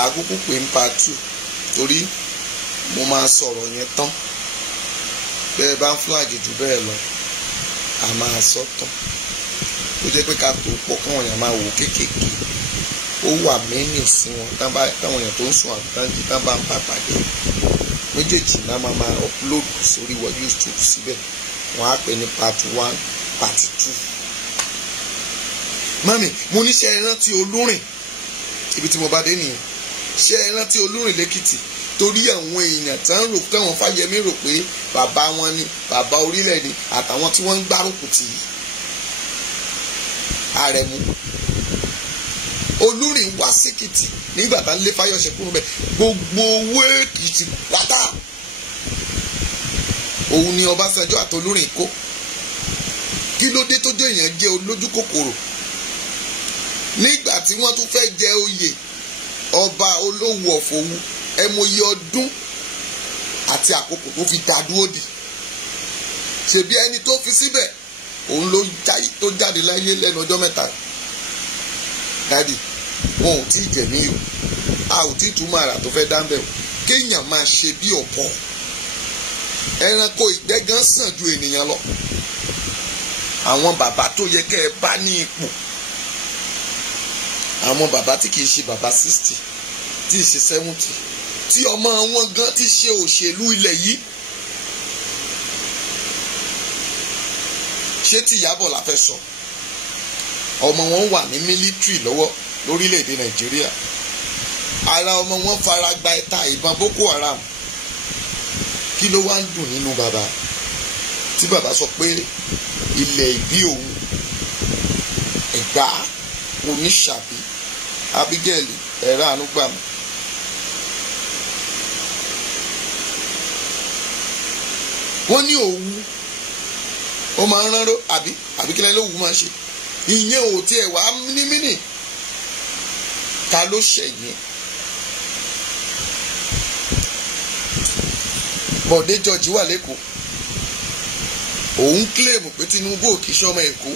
àkókò pé ń part 2 torí mo máa sọ̀rọ̀ yẹn tán bẹ́ẹ̀ bá ń flag jù bẹ́ẹ̀ lọ a máa sọ tán ó jẹ́ pé ká tó pọ̀ káwọn èèyàn máa wò kéékèèké ó wà mẹ́nì sí wọn táwọn èèyàn tó ń sùn àbútájí tán bá ń bá pàdé méjèèjì náà máa upload sórí YouTube síbẹ̀ wọ́n á pè ní part 1 part 2. mami mo ní ṣe ìrántí Olúrìn ibi tí mo bá dé nìyẹn ṣe ìrántí Olúrìn lẹ́kìtì torí àwọn èèyàn tán rò táwọn Fáyẹmí rò pé bàbá wọn ni bàbá orílẹ̀ ni àtàwọn tí wọ́n ń gbárùkù tì í Àrẹ̀mú Olúrìn wá síkìtì nígbà tá ń lé Fáyọ̀ṣe kúrò bẹ́ẹ̀ gbogbo owó Èkìtì pátá òun ni Ọbásanjọ́ àti Olúrìn kó kí ló dé tó jẹ́ èèyàn jẹ́ olójú kòkòrò nígbà tí wọ́n tún fẹ́ jẹ oyè ọba Olówú Ọ̀fọ̀wú ẹmọye ọdún àti àkókò tó fi dá dúró dì ṣebí ẹni tó fi síbẹ̀ òun ló tó jáde láyé lẹ́nu ọjọ́ mẹ́ta dádì wọn ò tí ì jẹ̀mí o a ò tí ì túmọ̀ àrà tó fẹ́ dáńbẹ̀ o kéèyàn máa ṣe bí ọ̀pọ̀ ẹranko ìgbẹ́gàn sàn ju ènìyàn lọ àwọn bàbá tó yẹ kẹ́ ẹ bá ní ipò àwọn bàbá tí kìí ṣe bàbá 60 tí ì ṣe 70 tí ọmọ wọn gan ti ṣe òṣèlú ilẹ̀ yìí ṣé tí Ìyábọ̀ la fẹ́ sọ ọmọ wọn wà ní mílítírì lọ́wọ́ lórílẹ̀‐èdè Nàìjíríà ara ọmọ wọn fara gba ẹ̀ta ìbọn Boko Haram kí ló wá ń dùn nínú bàbá tí bàbá sọ pé ilẹ̀ ìbí òun Ẹ̀gbá Oníṣàbí Abigail ẹ̀rọ ànúgbàmù wọ́n ní òwú ó máa ń ránró àbí kílẹ̀ lówù máa ṣe ìyẹn ò tiẹ̀ wá ní mínì ta ló ṣẹ̀yìn Bọ̀dé George wà lẹ́kọ̀ọ́ òun kílèmù pé Tinubu ò kìí ṣọmọ Èkó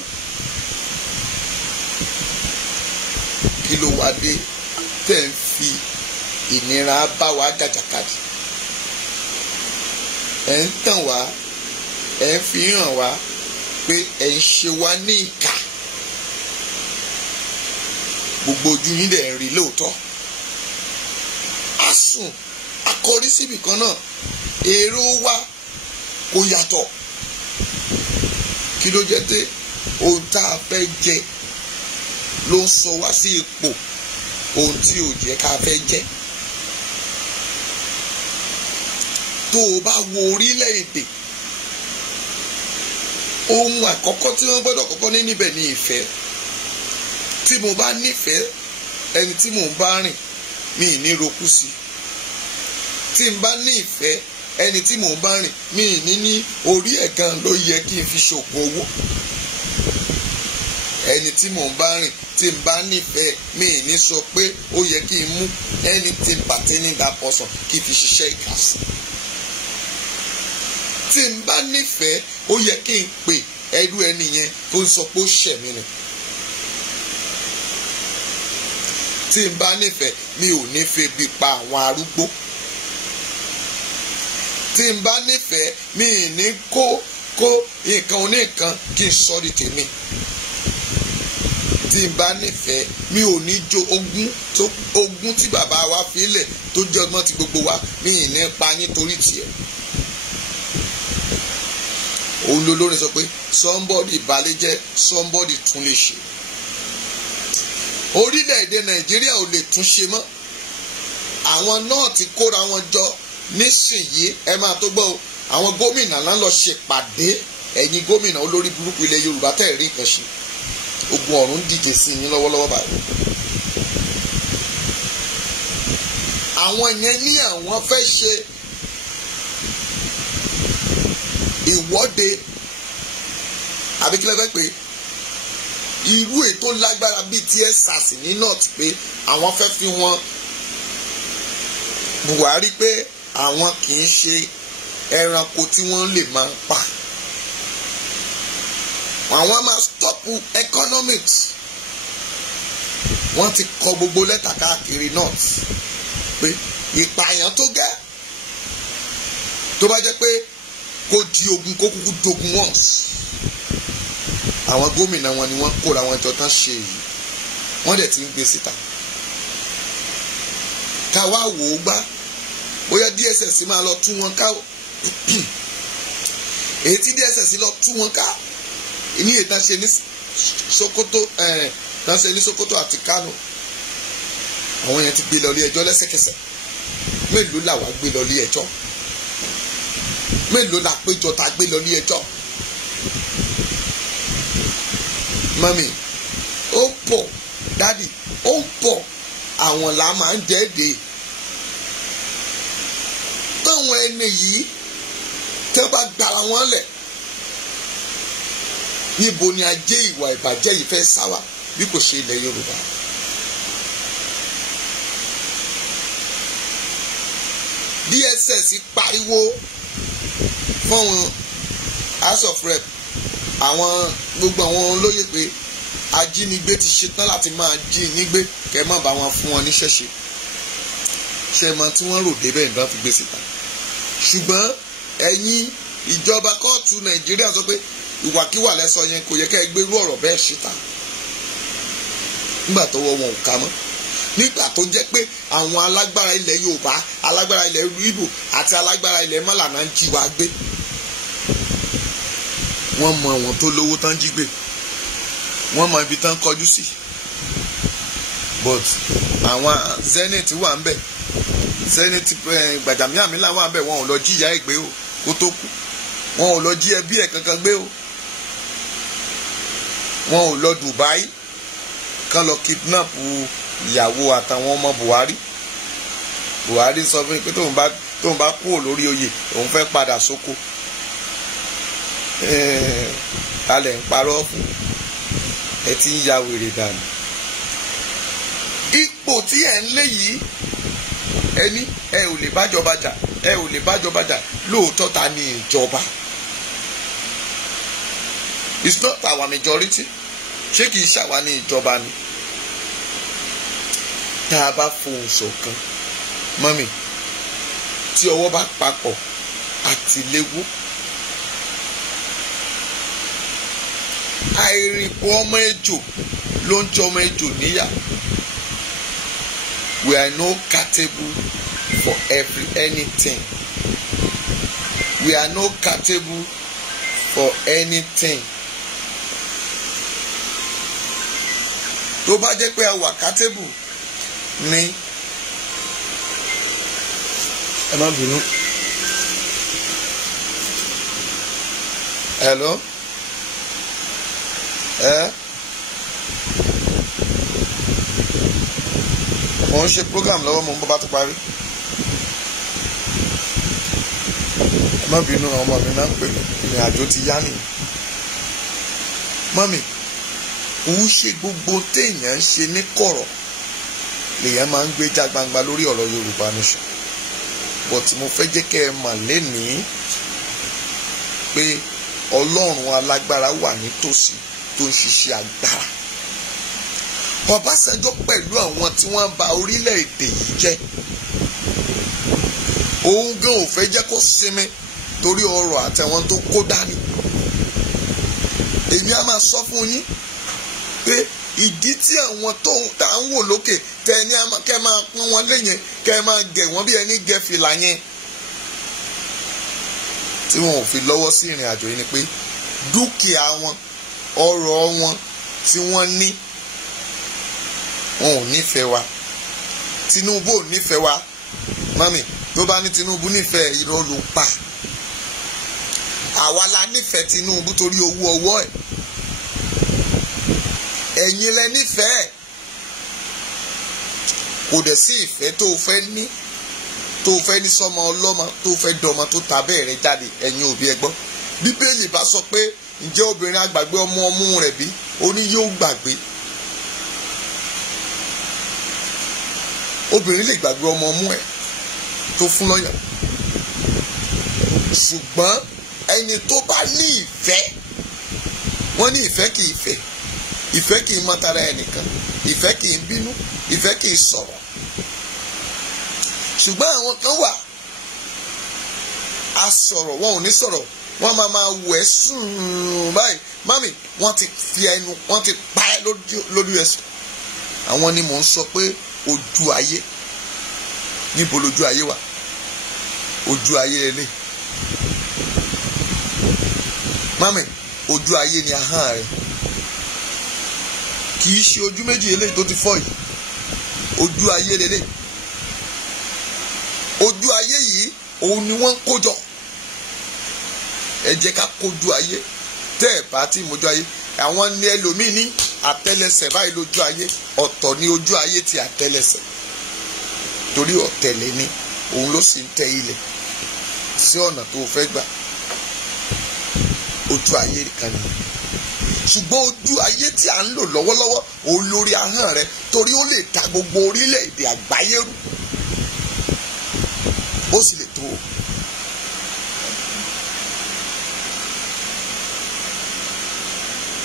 kí ló wá dé tẹ̀ ń fi ìnira bá wa jàjàkadì ẹ̀ ń tàn wá ẹ̀ ń fi hàn wá pé ẹ̀ ń ṣe wá ní ìkà gbogbo ojú yín dẹ̀ ń rí lóòótọ́ a sùn akọrí síbì kan náà èrò wa kò yàtọ̀ kí ló jẹ́ pé ohun tá a fẹ́ jẹ ló ń sọ wá sí ipò ohun tí ò jẹ́ ká fẹ́ jẹ́ tó o bá wo orílẹ̀-èdè ohun àkọ́kọ́ tí wọ́n gbọ́dọ̀ kọ́kọ́ ní níbẹ̀ ni ìfẹ́ tí mo bá nífẹ̀ẹ́ ẹni tí mò ń bá rìn mi ì ní rokú sí tí n bá ní ìfẹ́ ẹni tí mò ń bá rìn mi ì ní orí ẹ̀ gan ló yẹ kí n fi ṣògùn owó ẹni tí mò ń bá rìn tí n bá nífẹ̀ẹ́ mi ì ní sọ pé ó yẹ kí n mú anything pertaining that person kí n fi ṣiṣẹ́ ìkàsí tí n bá nífẹ̀ẹ́ ó yẹ kí n pè ẹrú ẹni yẹn tó ń sọ pé ó ṣẹ̀ mí ni tí n bá nífẹ̀ẹ́ mi ò ní fẹ́ bí pa àwọn arúgbó tí n bá nífẹ̀ẹ́ mi ì ní kó nǹkan oníkan kí n sọ di tèmi tí n bá nífẹ̀ẹ́ mi ò ní jó ogún tí bàbá wa fi lẹ̀ tó jẹ́ ọgbọ́n ti gbogbo wa mi ì ní pa nítorí tiẹ̀ òun lolórin sọ pé somebody balẹ̀ jẹ́ somebody tún lè ṣe orílẹ̀-èdè Nàìjíríà ò lè tún ṣe mọ́ àwọn náà ti kóra wọn jọ nísìnyí ẹ máa tó gbọ́ o àwọn gómìnà náà lọ ṣèpàdé ẹ̀yin gómìnà olórí burúkú ilẹ̀ Yorùbá tẹ̀ rí nǹkan ṣe ogun ọ̀run díje sí yín lọ́wọ́lọ́wọ́ báyìí àwọn yẹn ní àwọn fẹ́ ṣe ìwọ́de àbí kí lè fẹ́ pé irú ètò lágbára bíi ti EndSARS ní north pé àwọn fẹ́ fi wọn Buhari pé àwọn kì í ṣe ẹranko tí wọ́n lè máa pa àwọn máa stop economics wọ́n ti kọ gbogbo lẹ́tà káàkiri north pé ìpààyàn tó gẹ́ tó bá jẹ́ pé kó di ogun kó kúkú dogun once. Àwọn gómìnà wọn ni wọ́n kóra wọn jọ tán ṣe yìí, wọ́n dẹ̀ ti ń gbé síta. Ká wá wò ó gbá bóyá DSS máa lọ tú wọn ká èyí tí DSS lọ tú wọn ká ní ìtàn ṣe ní Sokoto tán ṣe ní Sokoto àti Kano, àwọn yẹn ti gbé lọ ilé ẹjọ́ lẹ́sẹ̀kẹsẹ̀. Mélòó làwa gbé lọ ilé ẹjọ́? Mélòó la péjọ ta gbé lọ ilé ẹjọ́? Mami ó ń pọ̀, dádì ó ń pọ̀, àwọn là máa ń jẹ́ èdè. Táwọn ẹni yìí tẹ́ bá gbára wọn lẹ̀, níbo ni ajé ìwà ìbàjẹ́ yìí fẹ́ sáwà bí kò ṣe ilẹ̀ Yorùbá? DSS pariwo fún House of Rep àwọn gbogbo àwọn olóyè pé ajínigbé ti ṣetán láti máa jí nígbé, kẹ́ má bá wọn fún wọn ní ṣẹ̀ṣẹ̀. Ṣé mọ tí wọ́n rò débẹ̀ ìdán fi gbé síta? Ṣùgbọ́n ẹ̀yin ìjọba kóòtù Nàìjíríà sọ pé ìwàkiwà lẹ́sọ yẹn kò yẹ ká ẹ gbé irú ọ̀rọ̀ bẹ́ẹ̀ síta. Nígbà tọ́wọ́ wọn ò ká mọ́, nígbà tó jẹ́ pé àwọn alágbára ilẹ̀ Yorùbá, alágbára ilẹ̀ Ìgbò àti alágbára ilẹ̀ Málànà ń jí wa gbé. Wọ́n mọ àwọn tó lówó tán jí gbé, wọ́n mọ ibi tán kọjú sí, but àwọn Zenith wà ń bẹ̀, Zenith Gbàjàmíàmílà wà ń bẹ̀, wọn ò lọ jí ìyá ẹ̀ gbé o kó tó kú, wọn ò lọ jí ẹbí ẹ̀ kankan gbé o, wọn ò lọ Dubai kán lọ kidnap ìyàwó àtàwọn ọmọ Buhari. Buhari sọ fún mi pé tóun bá kúrò lórí oyè òun fẹ́ padà sóko. Talẹ̀ ń parọ́ fún ẹ ti ń ya wèrè dànù. Ipò tí ẹ̀ ń lé yìí, ẹni ẹ ò lè bájọba jà, ẹ ò lè bájọba jà, lóòótọ́ ta ni ìjọba? It's not our majority. Ṣé kìí ṣàwa ní ìjọba ni? Tá a bá fohùn ṣọ̀kan, mọ́mì, tí ọwọ́ bá papọ̀ àtìléwó. Àìrìnpọ̀ ọmọ ejò ló ń jẹ ọmọ ejò níyà. We are not capable for anything. We are not capable for anything. Tó bá jẹ́ pé a wà capable ní, ẹ má bínú. Hello? Mo ń ṣe program lọ́wọ́, mo ń bọ́ bá ti parí. Ẹ má bínú, ọmọ mi náà ń pè mí, ìrìn àjò ti yá nìyí. Mọ́mì, òun ṣe gbogbo téèyàn ń ṣe ní kọ̀rọ̀ lèèyàn máa ń gbé já gbangba lórí ọ̀rọ̀ Yorùbá Nation. But mo fẹ́ jẹ́ kẹ́ ẹ mà lénìí pé Ọlọ́run alágbára wà nítòsí tó ń ṣiṣẹ́ agbára. Ọbásanjọ́ pẹ̀lú àwọn tí wọ́n bà orílẹ̀-èdè yìí jẹ́, òun gan ò fẹ́ jẹ́ kó sinmi torí ọrọ̀ àtẹ̀wọ̀n tó kó dání. Èmi á máa sọ fún yín pé ìdí tí àwọn tó tá ń wò lókè tẹ ní kẹ́ máa pọ́n wọn léyìn, kẹ́ máa gẹ̀ wọ́n bí ẹni gẹ̀ fìlà yẹn, tí wọn ò fi lọ́wọ́ sí ìrìn àjò yìí ni pé dúkìá wọn, ọrọ̀ wọn tí wọ́n ní, wọn ò nífẹ̀ẹ́ wa. Tinubu ò nífẹ̀ẹ́ wa. Mami, tó bá ní Tinubu nífẹ̀ẹ́, irọ́ ló pa. Àwa la nífẹ̀ẹ́ Tinubu torí owó ọwọ́ ẹ̀. Ẹ̀yin lẹ nífẹ̀ẹ́. Kò dẹ̀ sí ìfẹ́ tó fẹ́ ní sọ́mọ ọlọ́mọ, tó fẹ́ dọmọ tó ta bẹ́ẹ̀ rẹ jáde, ẹ̀yin òbí ẹ gbọ́. Bíbélì bá sọ pé ǹjẹ́ obìnrin á gbàgbé ọmú rẹ̀ bí? Ó ní yóò gbàgbé. Obìnrin lè gbàgbé ọmú ẹ̀ tó fún lọ́yàn. Ṣùgbọ́n ẹni tó bá ní ìfẹ́, wọ́n ní ìfẹ́ kì í fẹ́. ìfẹ́ kì í mọ tara ẹnìkan, ìfẹ́ kì í bínú, ìfẹ́ kì í sọ̀rọ̀. Ṣùgbọ́n àwọn kan wà, a sọ̀rọ̀ wọn ò ní sọ̀rọ̀, wọ́n máa wẹ̀ sùn báyìí. Mami, wọ́n ti fi ẹnu, wọ́n ti pa ẹ́ lójú ẹsẹ̀. Àwọn ni mò ń sọ pé ojú ayé. Níbo lójú ayé wà? Ojú ayé lélẹ̀. Mami, ojú ayé ni ahọ́n rẹ̀. Kì í ṣe ojú méjì eléyìí tó ti fọ́ yìí. Ojú ayé lélẹ̀. Ojú ayé yìí òun ni wọ́n ń kó jọ. Ẹ jẹ́ ká kójú ayé. Tẹ́ ẹ̀ bá tí mojú ayé, àwọn ní ẹlòmíì ní àtẹ́lẹsẹ̀ báyìí lójú ayé, ọ̀tọ̀ ní ojú ayé ti àtẹ́lẹsẹ̀. Torí ọ̀tẹ̀lẹ̀ ni òun ló sì ń tẹ ilẹ̀ sí ọ̀nà tó fẹ́ gbà. Ojú ayé kan ni. Ṣùgbọ́n ojú ayé tí à ń lò lọ́wọ́lọ́wọ́ òun lórí ahọ́n rẹ, torí ó lè ta gbogbo orílẹ̀-èdè àgbáyé rú. Ó sì lè tó o.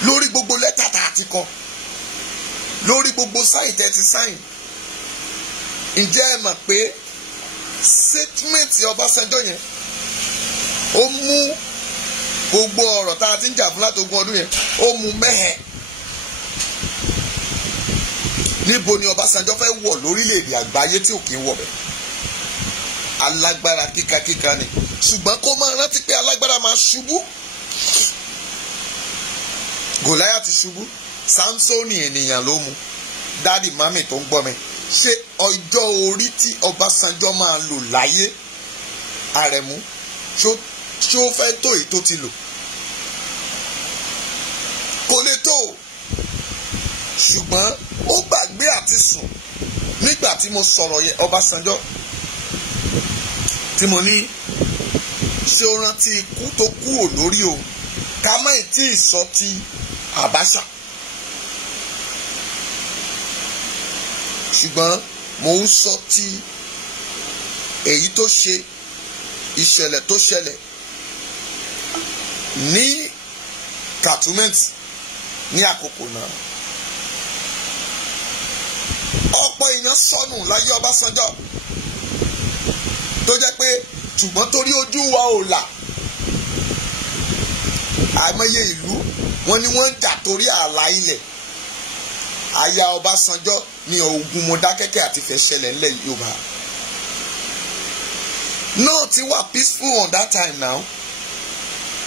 Lórí gbogbo lẹ́tà tá a ti kọ, lórí gbogbo sáìn tẹ́ ti sáìn, ǹjẹ́ ẹ mọ̀ pé statement Ọbásanjọ́ yẹn ó mú gbogbo ọ̀rọ̀ tá a ti ń jà fún látogún ọdún yẹn, ó mú mẹ́hẹ̀. Níbo ni Ọbásanjọ́ fẹ́ wọ̀ lórílẹ̀‐èdè àgbáyé tí ò kí ń wọ̀ bẹ́ẹ̀? Alágbára kíkakíka ni, ṣùgbọ́n kó máa rántí pé alágbára máa ṣubú. Gòláyà ti ṣubú, Sámsónì ènìyàn ló mú. Dádì mami tó ń gbọ́ mi, ṣé ọjọ́ orí tí Ọbásanjọ́ máa lò láyé Àrẹ̀mú ṣó fẹ́ tó èyí tó ti lò? Kò lè tó. Ṣùgbọ́n ó gbàgbé àti sùn nígbà tí mo sọ̀rọ̀ yẹn Ọbásanjọ́, tí mo ní ṣé ó rántí ikú tó kúrò lórí òun, ká má ì tí ì sọ ti Àbáṣà. Ṣùgbọ́n mo ń sọ ti èyí tó ṣe, ìṣẹ̀lẹ̀ tó ṣẹlẹ̀ ní Cantonment ní àkókò náà. Ọ̀pọ̀ èèyàn sọnù láyé Ọbásanjọ́ tó jẹ́ pé ṣùgbọ́n torí ojú wa ò là. Àìmọye ìlú wọn ni wọ́n ń jà torí ààlà ilẹ̀. Aya Ọbásanjọ́ ní ogun Mọdákẹ́kẹ́ àti Ifẹ̀ ṣẹlẹ̀ ńlẹ̀ Yorùbá. Náà ti wà peaceful on that time now.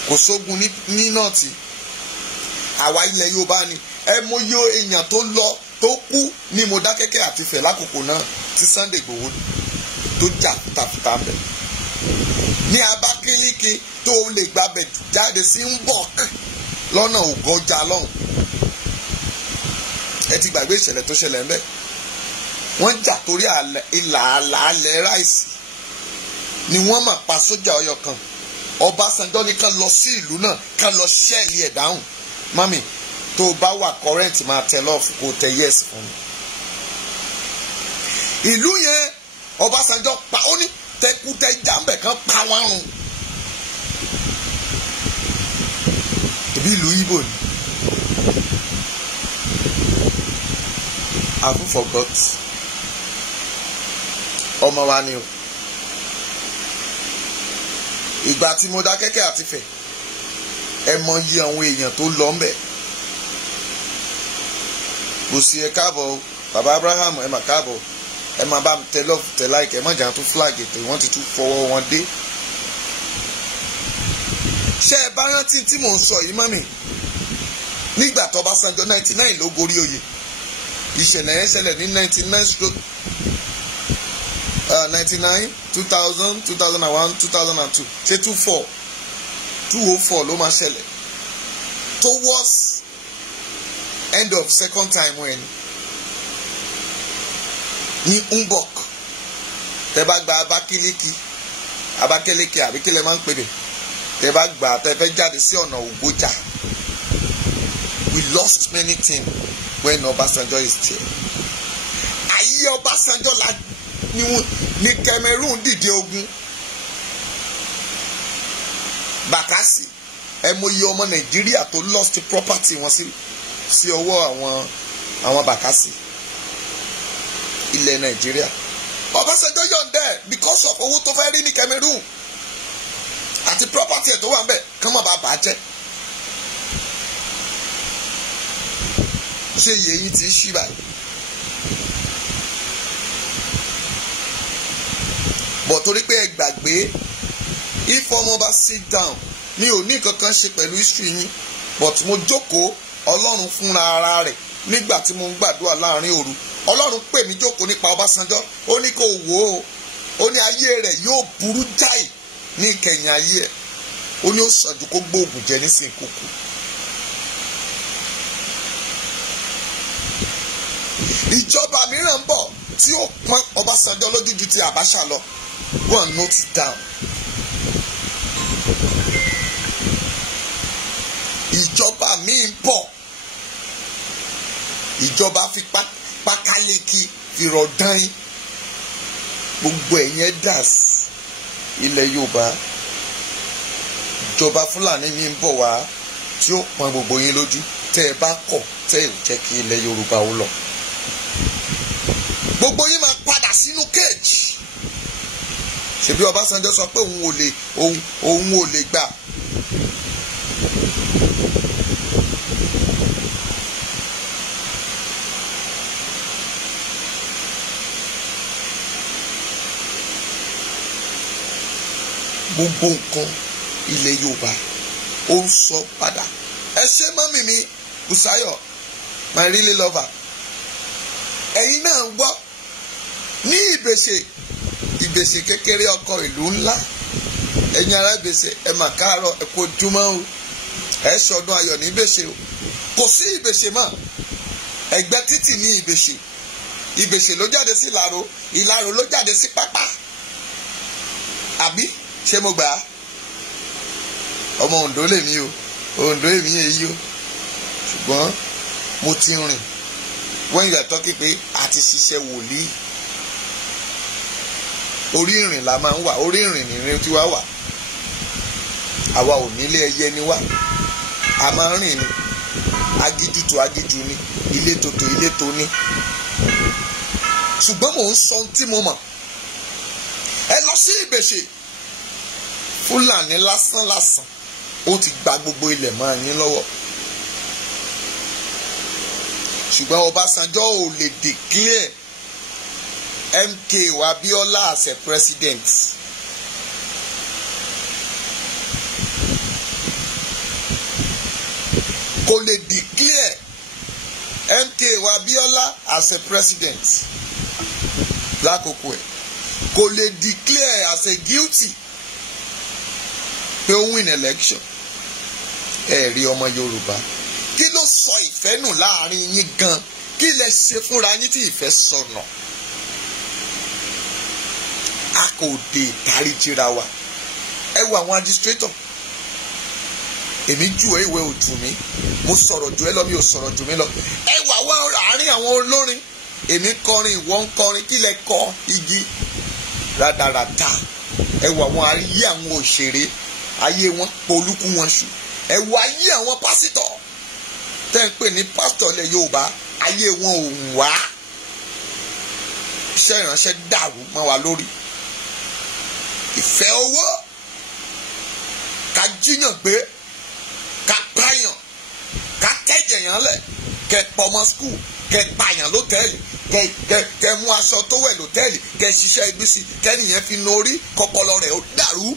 Kò sógun ní náà tí. Àwa ilẹ̀ Yorùbá ni ẹ mọye èèyàn tó lọ tó kú ní Mọdákẹ́kẹ́ àti Ifẹ̀ lákòókò náà tí Sunday Igboho tó jà fìtàfìtà bẹ̀. Ní Abakaliki tó lè gbàbẹ̀ jáde sí Mbọ̀k lọ́nà Ògọ́jà lọ́hùn. Ẹ ti gbàgbé ìṣẹ̀lẹ̀ tó ṣẹlẹ̀ ńbẹ̀. Wọ́n jà torí ìlà alẹ́ ráìsì ni wọ́n mà pa sójà Ọ̀yọ́ kan. Ọbásanjọ́ ní ká lọ sí ìlú náà ká lọ ṣẹ́ẹ̀lì ẹ̀ dáhùn. Mami, tó o bá wà current máa tẹ lọ́ọ̀fù kó o tẹ yes fún mi. Ìlú yẹn Ọbásanjọ́ pa ó ní tẹkùtẹ jàmbẹ̀ kan pa wọ́n run. Ìbí ìlú Ìgbò ni. Have you forgot? Ọmọ wa ni o. Ìgbà tí Mọdákẹ́kẹ́ àti Ifẹ̀ ẹ mọ iye àwọn èèyàn tó lọ ń bẹ̀. Kò sí ẹ káàbọ̀ o, bàbá Abraham ẹ mà káàbọ̀, ẹ máa bá mi tẹ love tẹ like, ẹ má jà tó flag ètò wọ́n ti tún fọwọ́ wọn dé. Ṣé ẹ bá rántí tí mò ń sọ yìí mọ́mì? Nígbà tó Ọbásanjọ́ 99 ló gorí oyè. Ìṣẹ̀lẹ̀ yẹn ṣẹlẹ̀ ní 99, 2000, 2001, 2002, ṣé 204 ló máa ṣẹlẹ̀. Towards end of second time when ní Mbọ̀k tẹ bá gba Abakaliki àbí kí lẹ máa ń pè dé, tẹ bá gbà tẹ fẹ́ jáde sí ọ̀nà Ògójà. We lost many things when Ọbásanjọ́ is there. Ayé Ọbásanjọ́ la ní Cameroon dìde ogun. Bàkásì ẹ mọ iye ọmọ Nàìjíríà tó lost property wọn sí sí ọwọ́ àwọn bàkásì ilẹ̀ Nàìjíríà. Ọbásanjọ́ yọ̀ǹda ẹ̀ because of owó tó fẹ́ rí ní Cameroon àti property ẹ̀ tó wà ń bẹ̀ kán mọ̀ bá bàá jẹ́. ṣé iye yìí ti ṣí báyìí? bọ̀ torí pé ẹ gbàgbé if ọmọ bá sit down mi ò ní kankan ṣe pẹ̀lú history yín but mo jókòó Ọlọ́run fúnra ara rẹ̀ nígbà tí mo ń gbàdúrà láàrin òru Ọlọ́run pè mí jókòó nípa Ọbásanjọ́ ó ní kó wò ó ní ayé rẹ̀ yóò burú jáì ní ìkẹyìn ayé ẹ̀ ó ní ó ṣàjù kó gbóògùn jẹ nísìnyí kúkú. ìjọba mìíràn ń bọ̀ tí ó pọ́n Ọbásanjọ́ lójú ju ti Abacha lọ. Go and note it down. ìjọba míì ń bọ̀ ìjọba fi pákáleke fi rọ̀ dán yín gbogbo ẹ̀yẹn dàs ilẹ̀ Yorùbá ìjọba Fúlàní míì ń bọ̀ wá tí ó pọ́n gbogbo yín lójú tẹ́ ẹ bá kọ̀ tẹ́ ẹ jẹ́ kí ilẹ̀ Yorùbá ó lọ. gbogbo yín máa padà sínú cage. ṣebí Ọbásanjọ́ sọ pé òun ò lè gbà. gbogbo nǹkan ilẹ̀ Yorùbá ó ń sọ padà. ẹ ṣé mọ́mì mi Bùsáyọ̀ my really lover. ẹ̀yin náà ń gbọ́ ní ìbèṣe kékeré ọkọ ìlú ńlá. ẹ̀yin ará ìbèṣe ẹ mà káàárọ̀ ẹ kú ojúmọ́ o. ẹ ṣọdún ayọ̀ ní ìbèṣe o. kò sí ìbèṣe mọ́ ẹgbẹ́ títì ní ìbèṣe ló jáde sí ìlàró ló jáde sí pápá. àbí ṣé mo gbà á? ọmọ Oǹdó lèmi o Oǹdó èmi èyí o ṣùgbọ́n mo ti rìn when you are talking pé a ti ṣiṣẹ́ wòlíì orí ìrìn la máa ń wà orí ìrìn nìrìn tí wá wà àwa ò nílé ẹyẹ ni wá a máa ń rìn ní agídí tó agídí ní ilé tó tó ilé tó ní ṣùgbọ́n mò ń sọ ohun tí mo mọ̀. ẹ lọ sí ìbèṣe Fúlàní lásán ó ti gba gbogbo ilẹ̀ mọ́ yín lọ́wọ́ ṣùgbọ́n Ọbásanjọ́ ò lè declare MKO Abiola as a president. kò lè declare MKO Abiola as a president lákòókò ẹ̀ kò lè declare as a guilty pé ó win election. ẹ̀rí ọmọ Yorùbá kí ló sọ ìfẹ́ nù láàrin yín gan? kí lẹ ṣe fúnra yín tí ìfẹ́ sọnà? a kò dé ìdáríjìra wa. ẹ wo àwọn administrator èmi jù ẹ ìwé òjù mi mo sọ̀rọ̀ jù ẹ lọ mi ò sọ̀rọ̀ jù mí lọ. ẹ wo àwọn àárín àwọn olórin èmi kọrin ìwọ ń kọrin kí lẹ kọ igi rádaràda. ẹ wo àwọn ayé àwọn òṣèré ayé wọn polúkú wọn ṣù. ẹ wo ayé àwọn pásítọ̀ tẹ́ ń pè ní pásítọ̀ ilẹ̀ Yorùbá ayé wọn ò wá. iṣẹ́ ìránṣẹ́ dàrú mọ́ wa lórí. ìfẹ́ owó ká jíyàn gbé ká pààyàn ká tẹ̀jẹ̀ yàn lẹ̀ kẹ pọmọ skul kẹ pààyàn lọ́tẹ́ẹ̀lì kẹ mú aṣọ tó wẹ̀ lọ́tẹ́ẹ̀lì kẹ ṣiṣẹ́ ibi sí kẹ́nìyẹn fi nu orí kọpọlọ rẹ̀ ó dàrú.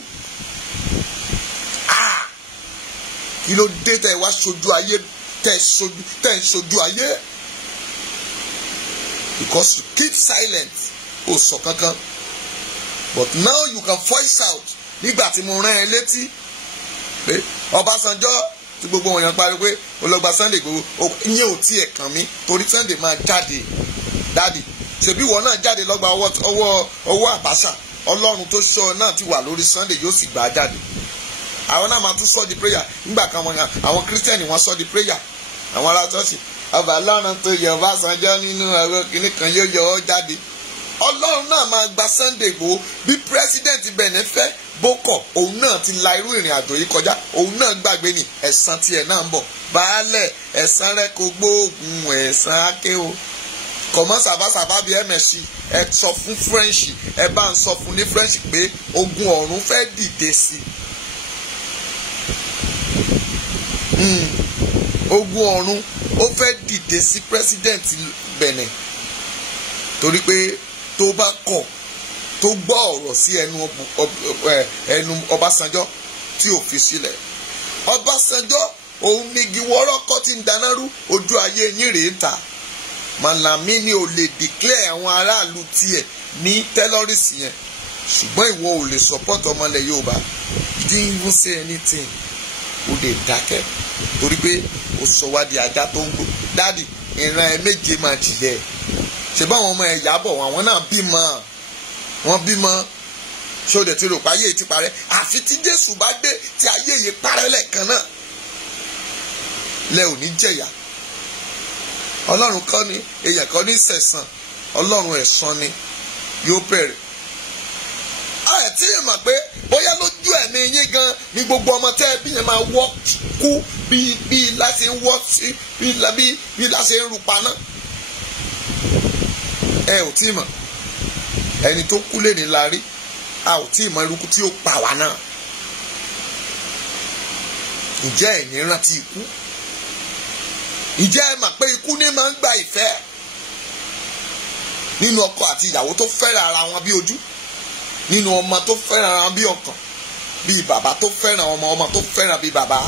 kí ló dé tẹ wá sojú ayé tẹ ń sojú ayé? because you keep silent ó sọ kankan but now you can voice out. nígbà tí mo rán ẹ létí pé Ọbásanjọ́ tí gbogbo wọn yàn parí pé olọgba Sunday Igboho ìyẹn ò tiẹ̀ kàn mí torí Sunday máa jáde dáàdì ṣèbí wọn náà jáde lọ́gba ọwọ́ Abacha Ọlọ́run tó sọ náà ti wà lórí Sunday yóò sì gbà á jáde. àwọn náà máa tún sọ di prayer nígbà kan àwọn Christian wọ́n sọ di prayer àwọn ará ṣọ́ọ̀ṣì ọba Ọlọ́run tó yọ Ọbásanjọ́ nínú ẹ̀rọ kìnnì kan yóò yọ ọ́ jáde. Ọlọ́run náà máa gba Sunday Igboho bí president Benin fẹ́ bókọ̀ òun náà ti la irú ìrìn àjò yìí kọjá, òun náà gbàgbé ni ẹ̀san tiẹ̀ náà ń bọ̀. Baálẹ̀ ẹ̀san rẹ kò gbóògùn ẹ̀san áké o. Kọ̀mọ́ sàbásàbá bíi ẹ̀mẹ̀sì ẹ sọ fún French, ẹ bá ń sọ fún ní French pé ogun ọ̀run fẹ́ dìde sí i. Ogun ọ̀run ó fẹ́ dìde sí president Benin torí pé tó bá kọ̀ tó gbọ́ ọ̀rọ̀ sí ẹnu Ọbásanjọ́ tí ò fi sílẹ̀. Ọbásanjọ́ òun ni igi wọ́rọ́kọ́ tí ń dáná rú, ojú ayé yín rèé ta. Malami ni ò lè declare àwọn aráàlú tiẹ̀ ní terrorist yẹn, ṣùgbọ́n ìwọ ò lè support ọmọlẹ̀ Yorùbá. Didn't even say anything. Ó lè dákẹ́ torí pé ó sọ wá di ajá tó ń gbó. Dáàdì ìran ẹ méje máa jìyẹ. Ṣé báwọn ọmọ ẹ yàbọ̀ àwọn náà bímọ? Wọ́n bímọ. Ṣé o dẹ̀ ti rò pé ayé ti parẹ́? Àfi tí Jésù bá dé tí ayé yìí parẹ́ lẹ́ẹ̀kan náà. Lẹ ò ní jẹ̀yà. Ọlọ́run kọ́ ni èèyàn kan ní sẹ̀san, Ọlọ́run ẹ̀san ni yóò bẹ̀rẹ̀. Ẹ tí yẹn mọ̀ pé bóyá lójú ẹ̀mí yín gan ni gbogbo ọmọ tẹ́ bí yẹn máa wọ́ kú bí láti ń wọ́ sí bí láti ń ru paná. Ẹ ò tí ì mọ̀ ẹni tó kú lè ní la rí, a ò tí ì mọ irúkú tí ó pa wá náà. Ǹjẹ́ ẹ̀yin rántí ikú? Ǹjẹ́ ẹ mọ̀ pé ikú ní máa ń gba ìfẹ́ nínú ọkọ àti ìyàwó tó fẹ́ràn ara wọn bí ojú, nínú ọmọ tó fẹ́ràn ara wọn bí ọkàn, bí bàbá tó fẹ́ràn ọmọ tó fẹ́ràn bí bàbá.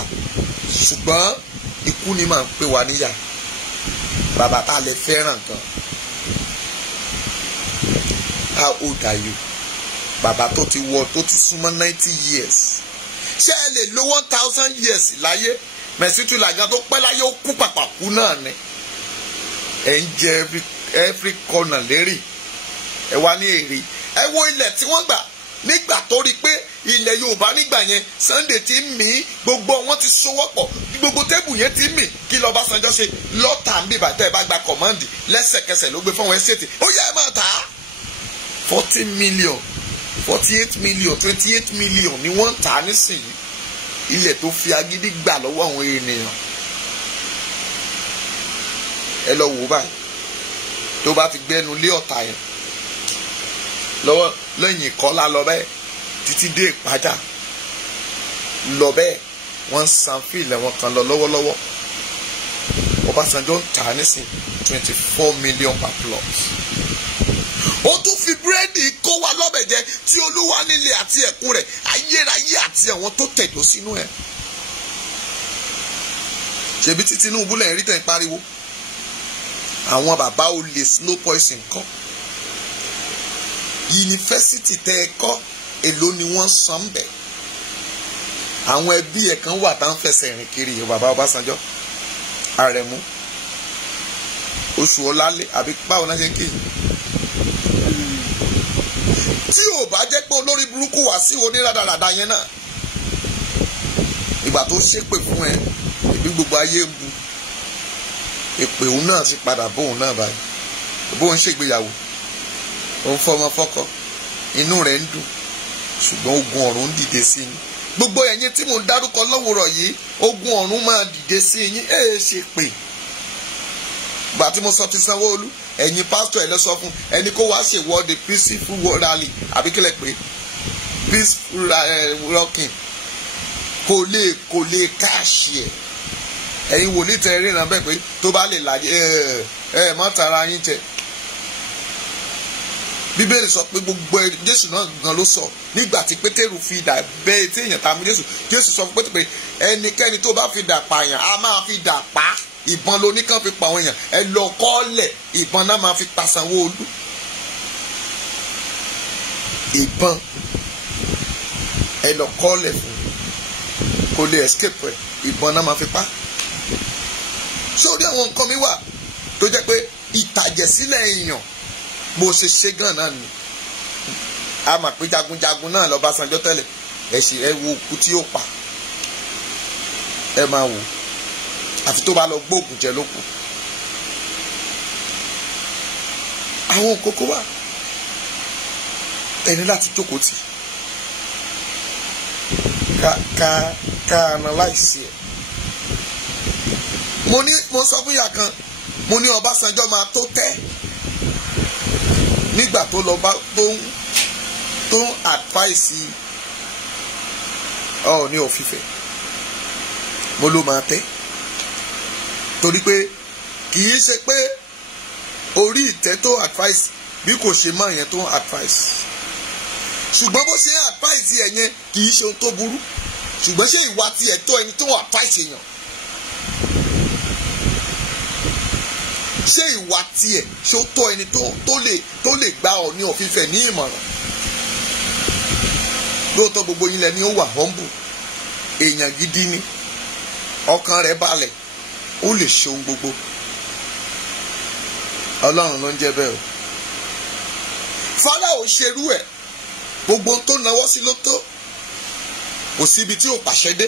Ṣùgbọ́n ikú ní máa ń pè wá níyà. Bàbá tá a lè fẹ́ràn gan. How old are you? Bàbá tó ti súnmọ́ 90 years. Ṣé ẹ lè lo 1000 years láyé? Mẹ̀sítù làgán tó pẹ́ láyé ó kú pàpàkú náà ni. Ẹ ń jẹ every corner lérè. Ẹ wá ní èrè. Ẹ wo ilẹ̀ tí wọ́n gbà nígbà tó rí pé ilẹ̀ Yorùbá nígbà yẹn Sunday ti ń mì, gbogbo wọn ti sowọ́pọ̀, gbogbo tébù yẹn ti ń mì. Kí l'Ọbásanjọ́ ṣe? Lọ́tà ń bí bàtẹ́ ẹ bá gba kọ̀mọ́ǹdì lẹ́sẹ̀kẹsẹ̀ ló gbé fún wọn ẹ̀sẹ̀tì. Ó yẹ ẹ máa tà á. 40 million, 48 million, 28 million ni wọ́n ń tà á nísìnyí. Ilẹ̀ tó fi agídí gbà lọ́wọ́ àwọn ènìyàn. Ẹ lọ wò báyìí tó bá ti gbẹ́nu lé ọ̀tá yẹn lọ́wọ́ lẹ́yìn Ìkọ́lá lọ bẹ́ẹ̀ títí dé Ìpájà lọ bẹ́ẹ̀ wọ́n ń san fíìlẹ̀ wọn kan lọ lọ́wọ́lọ́wọ́. Ọbásanjọ́ ń tà á nísìn 24 million per plot. Ó tún fi búrẹ́dì kó wa lọ́bẹ̀ jẹ tí Olúwa nílé àti ẹ̀kún rẹ̀ ayérayé àti àwọn tó tẹ̀dó sínú ẹ̀. Ṣebí tí Tinubu lẹ́yìn rí tẹ̀ ń pariwo? Àwọn bàbá olè slow poison kọ́. Yunifásitì tẹ́ ẹ kọ́ èló ni wọ́n san bẹ̀. Àwọn ẹbí ẹ̀ kan wà tá ń fẹsẹ̀ rìn kiri yìí bàbá Ọbásanjọ́, Àrẹ̀mú, Oṣùọlálé àbí báwo náà ṣe ń kéyìn. Tí ò bá jẹ́ pé olórí burúkú wá sí onírádàràdà yẹn náà, ìgbà tó ṣépè fún ẹ ìbí gbogbo ayé ń bu èpè òun náà ti padà bóun náà báyìí. Bóun ṣègbéyàwó òun fọmọ fọ́kọ inú rẹ̀ ń dùn ṣùgbọ́n ogun ọ̀run ń dìde sí yín. Gbogbo ẹ̀yin tí mò ń dárúkọ lówùrọ̀ yìí ogun ọ̀run máa dìde sí yín. Ṣe pé gbà tí mo sọ ti Sanwó-Olú ẹ̀yin pásítọ̀ ẹ̀ lọ sọ fún ẹni kó wá ṣèwọ́de peaceful rally àbí kílẹ̀ pé peaceful rocking kò lè káàṣì ẹ̀. Ẹ̀yin wòlíì tẹ ríran bẹ́ẹ̀ pé tó bá lè láyé má tara yín jẹ. Bíbélì sọ pé gbogbo Jésù náà gan ló sọ nígbà tí Pétérù fi idà bẹ́ etí èèyàn tá mú Jésù sọ fún Pétérù pé ẹnikẹ́ni tó bá fi idà pààyàn á máa fi idà pa á. Ìbọn lóníkàn fi pa àwọn èèyàn, ẹ lọ kọ́lẹ̀ ìbọn náà máa fi pa Sanwó-Olú. Ìbọn ẹ lọ kọ́lẹ̀ fún kò lè escape ẹ, ìbọn náà máa fi pa. Sórí àwọn nǹkan mi wà tó jẹ́ pé ìtàjẹ̀sílẹ̀ èèyàn bó ṣe ṣe gan náà ni. A mà pé jagunjagun náà l'Ọbásanjọ́ tẹ́lẹ̀ ẹ wo òkú tí ó pa ẹ máa wò àfi tó bá lọ gbóògùn jẹ ló kù. Àwọn kókó wà ẹni láti jókòó tì ká analyse ẹ̀. mo sọ fún ìyá kan, mo ní Ọbásanjọ́ máa tó tẹ́ nígbà tó lọ bá tó ń advice Ọọ̀ni of Ifẹ̀, mo ló máa tẹ́, torí pé kì í ṣe pé orí ìtẹ́ tó advice bí kò ṣe mọ́ yẹn tó advice, ṣùgbọ́n bó ṣe advice yẹn kì í ṣe ohun tó burú, ṣùgbọ́n ṣé ìwà tiẹ̀ tó ẹni tó advice yẹn? ṣé ìwà tiẹ̀ ṣó tó ẹni tó lè gba Ọọ̀ni of Ifẹ̀ ní ìmọ̀ràn? lóòótọ́ gbogbo yín lẹ ní ó wà humble, èèyàn gidi ni, ọkàn rẹ̀ balẹ̀, ó lè ṣe ohun gbogbo. Ọlọ́run ló ń jẹ́ bẹ́ẹ̀ o. Fáráò ṣerú ẹ̀, gbogbo tó náwó sí ló tó, kò síbi tí ò pàṣẹ dé,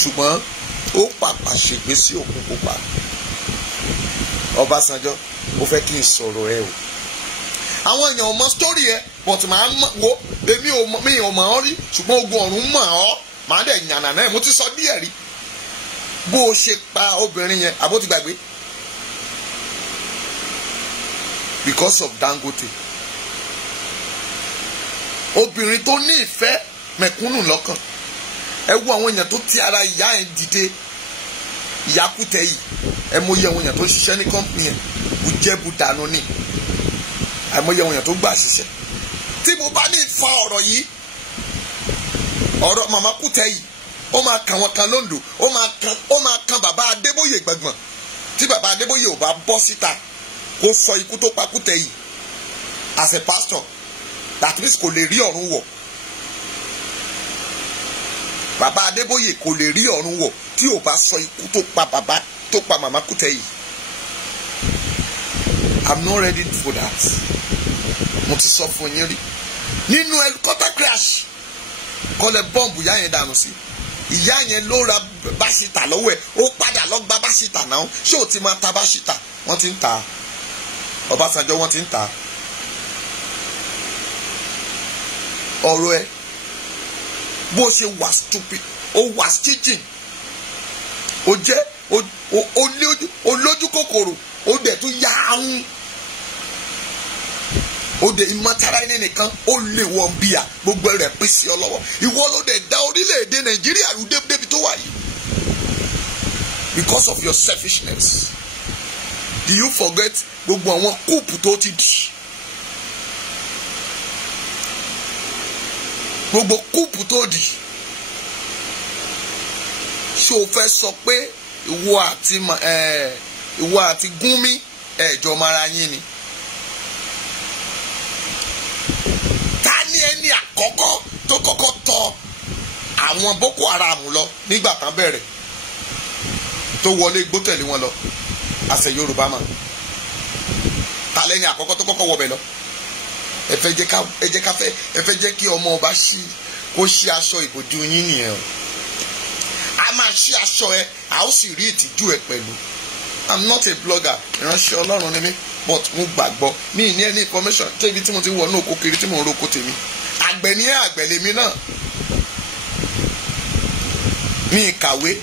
ṣùgbọ́n ó pàpà ṣègbé sí Òkun Pupa. Ọbásanjọ́, ó fẹ́ kí n sọ̀rọ̀ ẹ o. Àwọn èèyàn ò mọ sítórì ẹ, but màá wo èmi ò mọ̀ ọ́ rí, ṣùgbọ́n ogun ọ̀run mọ̀ ọ́, màá dẹ̀ yànnà náà. Mo ti sọ díẹ̀ rí bó o ṣe pa obìnrin yẹn, àbó ti gbàgbé, because of Dangote. Obìnrin tó ní ìfẹ́ mẹ̀kúnnù lọ́kàn, ẹ wo àwọn èèyàn tó ti ara ìyá ẹ̀ dìde, ìyá Kútẹ́ yìí, ẹ mọ iye àwọn èèyàn tó ń ṣiṣẹ́ ní kọ́mpìnì yẹn, bùjẹ́bù dànù ni, àìmọye àwọn èèyàn tó gbà ṣiṣẹ́. Tí mo bá ní fa ọ̀rọ̀ yìí, ọ̀rọ̀ màmá Kútẹ́ yìí, ó máa kàn wọ́n kan lóńdó, ó máa kan bàbá Adébóyè gbọ̀ngbọ̀n. Tí bàbá Adébóyè ò bá bọ́ síta kó sọ ikú tó pa Kútẹ́ yìí as a pastor, that means kò lè rí ọ̀run wọ̀. Bàbá Adébóyè kò lè rí ọ̀run wọ̀ tí ò bá sọ ikú tó pa bàbá tó pa màmá Kútẹ́ yìí. I'm not ready for that. Mo ti sọ fún yín rí. Nínú helicopter crash kọ́lẹ̀ bọ́ǹbù ìyá yẹn dànù sí. Ìyá yẹn ló ra báṣítà lọ́wọ́ ẹ̀, ó padà lọ gba báṣítà náà. Ṣé ò ti máa ta báṣítà? Wọ́n ti ń ta. Ọbásanjọ́ wọ́n ti ń ta. Ọ̀rọ̀ ẹ̀ bó ṣe wà stupid, ó wà stitching, ó jẹ́ olójú kòkòrò, ó dẹ̀ tún yá ahun, ó dẹ̀ ìmọ̀tara ẹni nìkan, ó lè wọ̀n bíà, gbogbo rẹ̀ pín sí ọ lọ́wọ́. Ìwọ ló dẹ̀ dá orílẹ̀-èdè Nàìjíríà rú débi tó wà yìí because of your selfishness. Do you forget gbogbo àwọn kúùpù tó ti dì? Gbogbo kúùpù tó dì. Ṣé o fẹ́ sọ pé ìwọ àti Gúnmi ẹ̀jọ̀ mara yín ni? Ta ni ẹni àkọ́kọ́ tó kọ́kọ́ tọ àwọn Boko Haram lọ nígbà tán bẹ̀rẹ̀, tó wọlé igbó tẹ̀lé wọn lọ àṣẹ Yorùbá mà? Ta lẹ́ni àkọ́kọ́ tó kọ́kọ́ wọbẹ̀ lọ? Ẹ fẹ́ jẹ́ kí ọmọ ọba kó ṣí aṣọ ìbòjú yín nìyẹn o. A máa ṣí aṣọ ẹ, a ó sì rí ìtìjú ẹ pẹ̀lú. I'm not a blogger, ìránṣẹ́ Ọlọ́run ni mí, but mo gbàgbọ́ mi ní any information tẹ́bi tí mo ti wọ̀ ní oko kiri tí mo ń roko tèmi. Àgbẹ̀ ní àgbẹ̀ lèmi náà. Mi kàwé,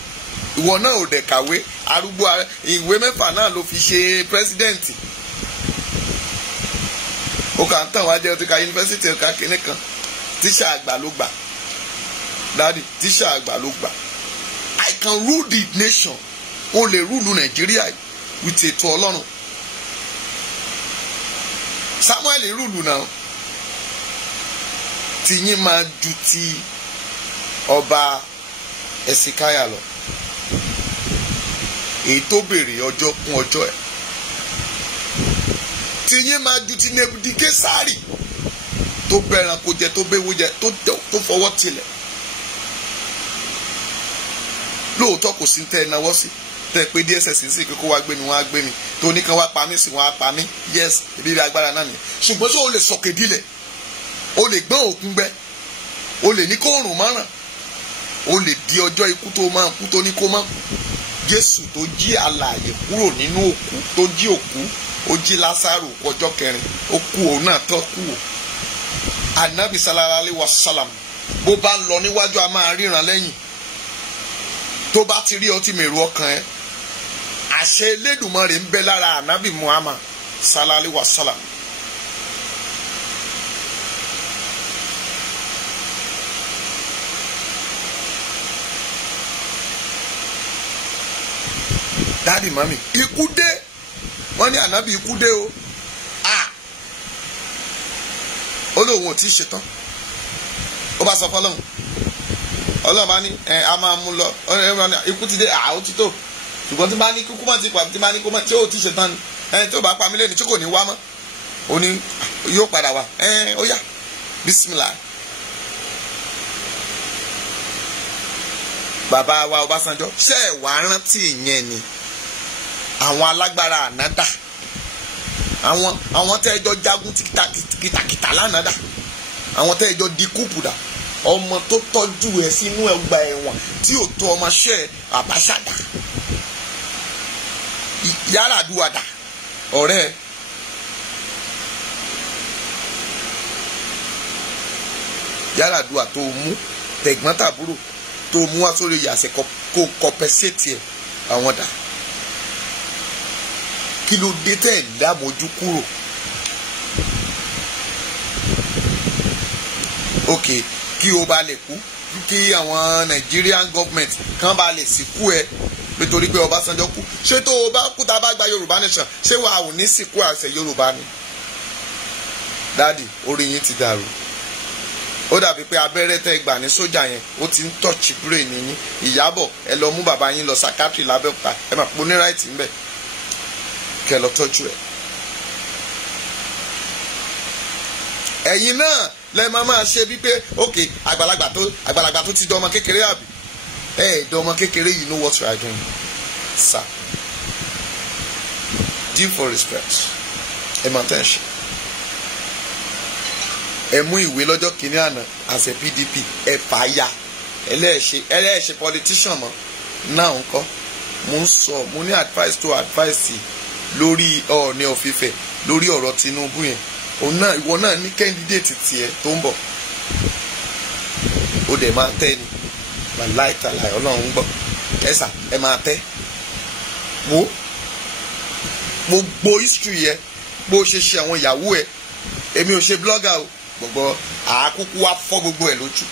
ìwọ náà ò dẹ̀ kàwé, arúgbó ìwé 6 náà ló fi ṣe pírẹsidẹ́ǹtì. Ó kà ń tàn wá jẹ́ ó ti ka yunifásitì ẹ̀ka kìíní kan, tíṣà àgbà ló gbà. Daddy, tíṣà àgbà ló gbà. I can rule the nation. O lè rúlu Nàìjíríà with ètò Ọlọ́run. Samuel rúlu náà. Tí yín máa ju ti ọba Ẹ̀sìkáyà lọ. Èyí tó béèrè ọjọ́ kún ọjọ́ ẹ̀. Tí yín máa ju ti Nebukadnesari tó bẹ̀ràn kó jẹ, tó béwó jẹ, tó fọwọ́ tilẹ̀. Lóòótọ́ kò sí tẹ́ ẹ náwó sí. Tẹ́ pé DSS sì pé kó wá gbé mi, wọ́n á gbé mi. Tó ní kan wá pa mí sí, wọ́n á pa mí. Yes, ìbírí agbára náà ni. Ṣùgbọ́n ṣé o lè sọ̀kè dílẹ̀? O lè gbọ́n òkun gbẹ́. O lè ní kó rùn márùn. O lè di ọjọ́ ikú tó máa kú tó ní kó má kú. Jésù tó jí alààyè kúrò nínú òkú, tó jí òkú, ó jí Lásárù ọjọ́ 4, ó kú òun náà tó kú. Ànábì sallallahu alaihi wasallam bó bá ń lọ níwájú a máa ríran lẹ́yìn. Tó bá ti rí ọ ti mèrò ọkàn ẹ. Àṣẹ Elédùmarè ń bẹ lára ànábì Muhammad sallallahu alaihi wasallam. Dáàdì mami ikú dé wọ́n ní ànábì ikú dé o. Ó lóun ò tí ì ṣetán. Ó bá sọ fọ́lọ́run. Ọlọ́run bá ní a máa mú lọ ikú ti dé ó ti tó. Ṣùgbọ́n tí bá ní kúkú mọ́ ti pa tí bá ní kó mọ́ tí ó ti ṣetán ni tí ó bá pa mí lẹ́nu tí kò ní wá mọ́. Ó ní yóò padà wá ó yá bísímìlà. Bàbá wa Ọbásanjọ́ ṣé ẹ̀ wá rántí ìyẹn ni àwọn alágbára ànádà àwọn tẹ́ ẹjọ́ jagun kìtàkìtà lánàá dà àwọn tẹ́ ẹjọ́ di kúùpù dà ọmọ tó tọ́jú ẹ̀ sínú ọgbà ẹ̀wọ̀n tí ò tó ọmọṣẹ́ Abacha dà Yar'Adua dà ọ̀rẹ́ Yar'Adua tó mú tẹ̀gbọ́n tàbúrò tó mú wá sórí yàsẹ̀ kó kọpẹ́sẹ̀tì ẹ̀ àwọn dà. Kí ló dé tẹ̀ dámojú kúrò? Ok, kí o bá lè kú kí àwọn Nigerian government kan bá lè sìnkú ẹ nítorí pé Ọbásanjọ́ kú. Ṣé tó o bá kú tá a bá gba Yorùbá nation ṣé wàá ò ní sìnkú àṣẹ Yorùbá ni? Dáàdì orí yín ti dàrú. Ó dàbí pé abẹ́rẹ́ tẹ́ gbà ní sójà yẹn ó ti ń tọ́ọ̀chì brain yín. Ìyábọ̀ ẹ lọ mú bàbá yín lọ psychiatry l'Abẹ́òkúta ẹ máa pọ̀ ní ráìtì ńbẹ̀ kẹ́ lọ tọ́jú ẹ̀. Ẹ̀yin náà lẹ máa ṣe bí pé ok àgbàlagbà tó ti dọmọ kékeré àbí dọmọ kékeré you know what you are doing sir. Due for respect ẹ máa tẹ̀ ṣe. Ẹ mú ìwé lọ́jọ́ kìíní àná as a PDP ẹ fà á ya ẹlẹ́ẹ̀ṣẹ̀ politician mọ́ náà ń kọ́ mo ń sọ mo ní advice to advice lórí Ọọ̀ni of Ifẹ̀ lórí ọ̀rọ̀ Tinubu yẹn òun náà ìwọ náà ní candidate tiẹ̀ tó ń bọ̀ ó dẹ̀ máa tẹ́ ni wàláì tàláì Ọlọ́run gbọ́ ẹ̀sà ẹ máa tẹ́ wo gbogbo history yẹ bó ṣe ṣe àwọn ìyàwó ẹ èmi ò ṣe blogger o gbogbo àákúkú wá fọ́ gbogbo ẹ̀ lójú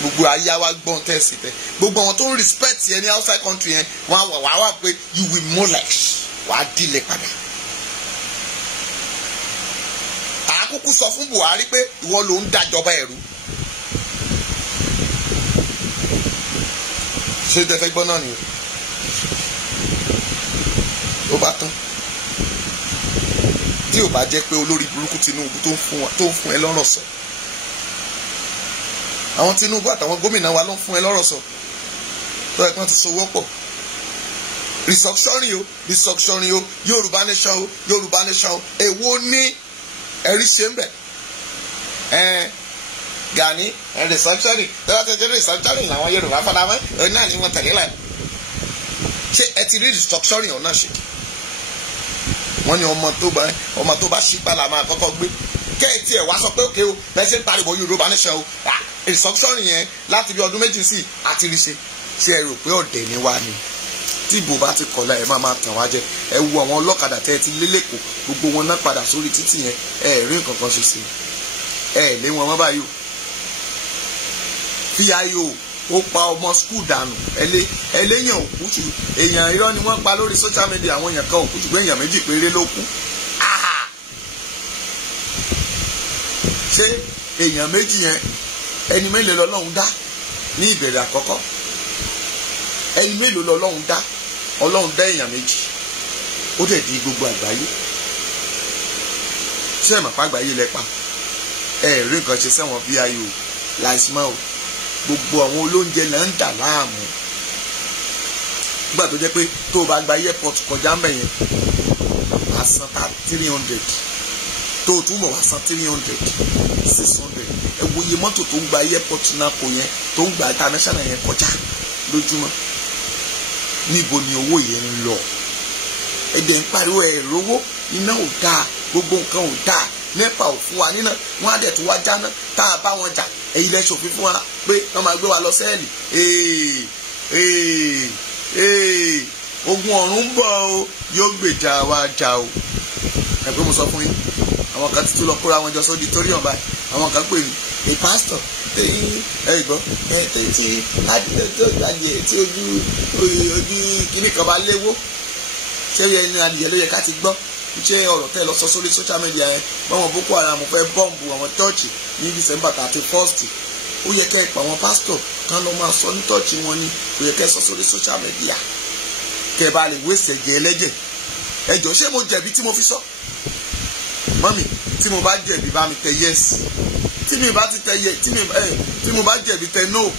gbogbo ayé wa gbọ́n tẹ̀sí tẹ gbogbo àwọn tó ń respect yẹn ní outside country yẹn wọ́n á wà pé you will molest wàá dílé padà. Àákúkú sọ fún Buhari pé ìwọ ló ń dájọba ẹ̀rú. Ṣé tẹ fẹ́ gbọ́ náà nìyẹn? Ó bá tán. Tí ò bá jẹ́ pé olórí burúkú Tinubu tó ń fún ẹ lọ́rọ̀ sọ. Àwọn Tinubu àtàwọn gómìnà wa ló ń fún ẹ lọ́rọ̀ sọ. Tó ẹ pọ́n ti so wọ́pọ̀. Restructuring o Yorùbá nation o èwo ní ẹ̀rí ṣe ń bẹ̀. Gani restructuring tẹ́lá tẹ́tẹ́ restructuring làwọn Yorùbá fọdà mọ́ ẹ̀ náà ni wọ́n tẹ̀lé lẹ̀. Ṣé ẹ ti rí restructuring ọ̀nà ṣe? Wọ́n ní ọmọ tó bá ṣípà là máa kọ́kọ́ gbé. Kẹ́ẹ̀tì ẹ̀ wá sọ pé òkè o bẹ́ẹ̀ ṣe ń pariwo Yorùbá nation o restructuring yẹn láti bí ọdún méjì sí àti rí ṣe. Ṣé ẹ rò pé ọ̀dẹ̀ ni wá ni? Tí ìbò bá ti kọ̀lá ẹ̀ máa tàn wá jẹ ẹ wo àwọn ọlọ́kadà tẹ́ ẹ ti lé lẹ́kọ̀ọ́ gbogbo wọn náà padà sórí títì yẹn ẹ rí nǹkan kan ṣe sí ẹ lé wọn mọ́ báyìí o. PIO ó pa ọmọ skul dànù ẹlẹ́yìn òkú ṣù èèyàn irọ́ ni wọ́n pa lórí social media àwọn èèyàn kan òkú ṣùgbọ́n èèyàn méjì péré ló kú. Ṣé èèyàn méjì yẹn ẹni mélòó lọ́lọ́run dá ní ìbẹ̀rẹ̀ àkọ́kọ́? Ẹni mélòó lọ́lọ́run dá? Ọlọ́run dá èèyàn méjì ó dẹ̀ di gbogbo àgbáyé. Ṣé ẹ̀mọ̀ pa àgbáyé lẹ́pa rí nǹkan ṣe sẹ́wọ̀n PIO láìsímọ́ o gbogbo àwọn olóúnjẹ là ń dà láàmú nígbà tó jẹ́ pé tó o bá gba airport kọjá ń bẹ̀ yẹn wà á san 300 tó o túbọ̀ wà á san 300 600 ẹ wo iye mọ́tò tó ń gba airport náà kò yẹn tó ń gba international yẹn kọjá lójúmọ́. Níbo ni owó yẹn ń lọ? Ẹ̀dẹ̀ ń pariwo ẹ̀rọ owó iná ò dáa gbogbo nǹkan ò dáa nípa ò fún wa níná, wọ́n á dẹ̀ tó wá jáná tá a bá wọn jà, èyí lẹ ṣòfin fún wa pé wọ́n máa gbé wa lọ sẹ́ẹ̀lì. Ogun ọ̀run ń bọ̀ o, yóò gbèjà wa jà o. Ẹ pé mo sọ fún yín, àwọn kan ti tún lọ kóra wọn jọ sódì torí ọ̀nba, àwọn kan pè mí a pastor ẹ̀gbọ́n tí ojú kìíní kan bá léwó, ṣé ẹni adìyẹ ló yẹ ká ti gbọ́? Ṣé ọ̀rọ̀ tẹ́ lọ sọ sórí social media yẹn báwọn Boko Haram fẹ́ bọ́ǹbù àwọn chọ́ọ̀chì ní December 31st, ó yẹ kẹ́ ẹ pa àwọn pásítọ̀ kan lọ máa sọ ní chọ́ọ̀chì wọn ni, kò yẹ kẹ́ ẹ sọ sórí social media kẹ́ ẹ bá lè wéṣẹ̀ jẹ́ ẹlẹ́jẹ̀. Ẹ jọ̀ọ́ ṣé mo jẹ̀bi tí mo fi sọ? Mọ́mì, tí mo bá jẹ̀bi bá mi tẹ yes, tí mi bá ti tẹ yes, tí mo bá jẹ̀bi tẹ no,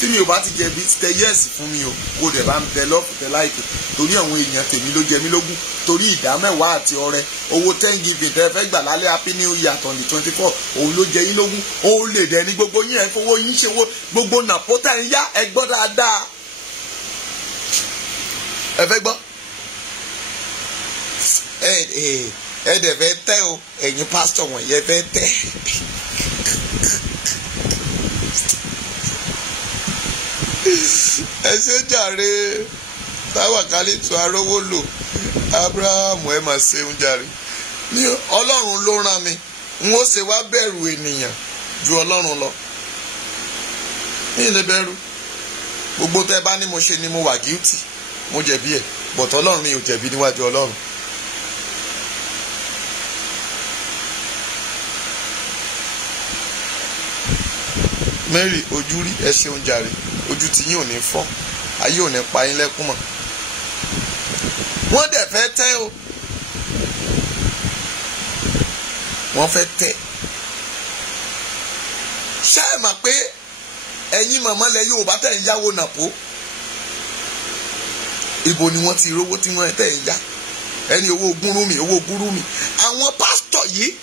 tí mi ò bá ti jẹ̀bi tẹ yes fún mi o, kó dẹ̀ bá ń tẹ lọ́ọ̀fù tẹ láìpẹ́, torí àwọn èèyàn tèmi ló jẹ mí lógún, torí ìdá mẹ́wàá àti ọrẹ owó Thanksgiving tẹ́ fẹ́ gbà lálẹ́ Happy New Year on the 24 òun ló jẹ yín lógún. Òun lè dẹ̀ ní gbogbo yín ẹ̀ fowó yín ṣe wo gbogbo nàpótà ń yá ẹ gbọ́ dáadáa. Ẹ fẹ́ gbọ́? Ẹ dẹ̀ fẹ́ tẹ́ o, ẹ̀yin pásítọ̀ wọ̀nyí ẹ fẹ́ tẹ́. Ẹ ṣe jàre Táwàkálẹ̀ tún arówó lò, Ábúráhámù ẹ máa ṣe ń jàre. Ní Ọlọ́run ló rán mi, n ó ṣe wá bẹ̀rù ènìyàn ju Ọlọ́run lọ. Ní ilé bẹ̀rù gbogbo tẹ́ bá ní mo ṣe ni mo wà guilty, mo jẹ̀bi ẹ̀, but Ọlọ́run mi ò jẹ̀bi níwájú Ọlọ́run. Mary ojú rí, ẹ ṣeun jàre, ojú tí yín ò ní fọ́, ayé ò ní pa yín lẹ́kún mọ́. Wọ́n dẹ̀ fẹ́ tẹ́ o, wọ́n fẹ́ tẹ́. Ṣé ẹ mọ̀ pé ẹ̀yin màmá lẹ Yorùbá tẹ̀ ń yáwó nàpó? Ibo ni wọ́n ti rówó tí wọ́n tẹ̀ ń yá? Ẹni owó gúrúmì. Àwọn pásítọ̀ yìí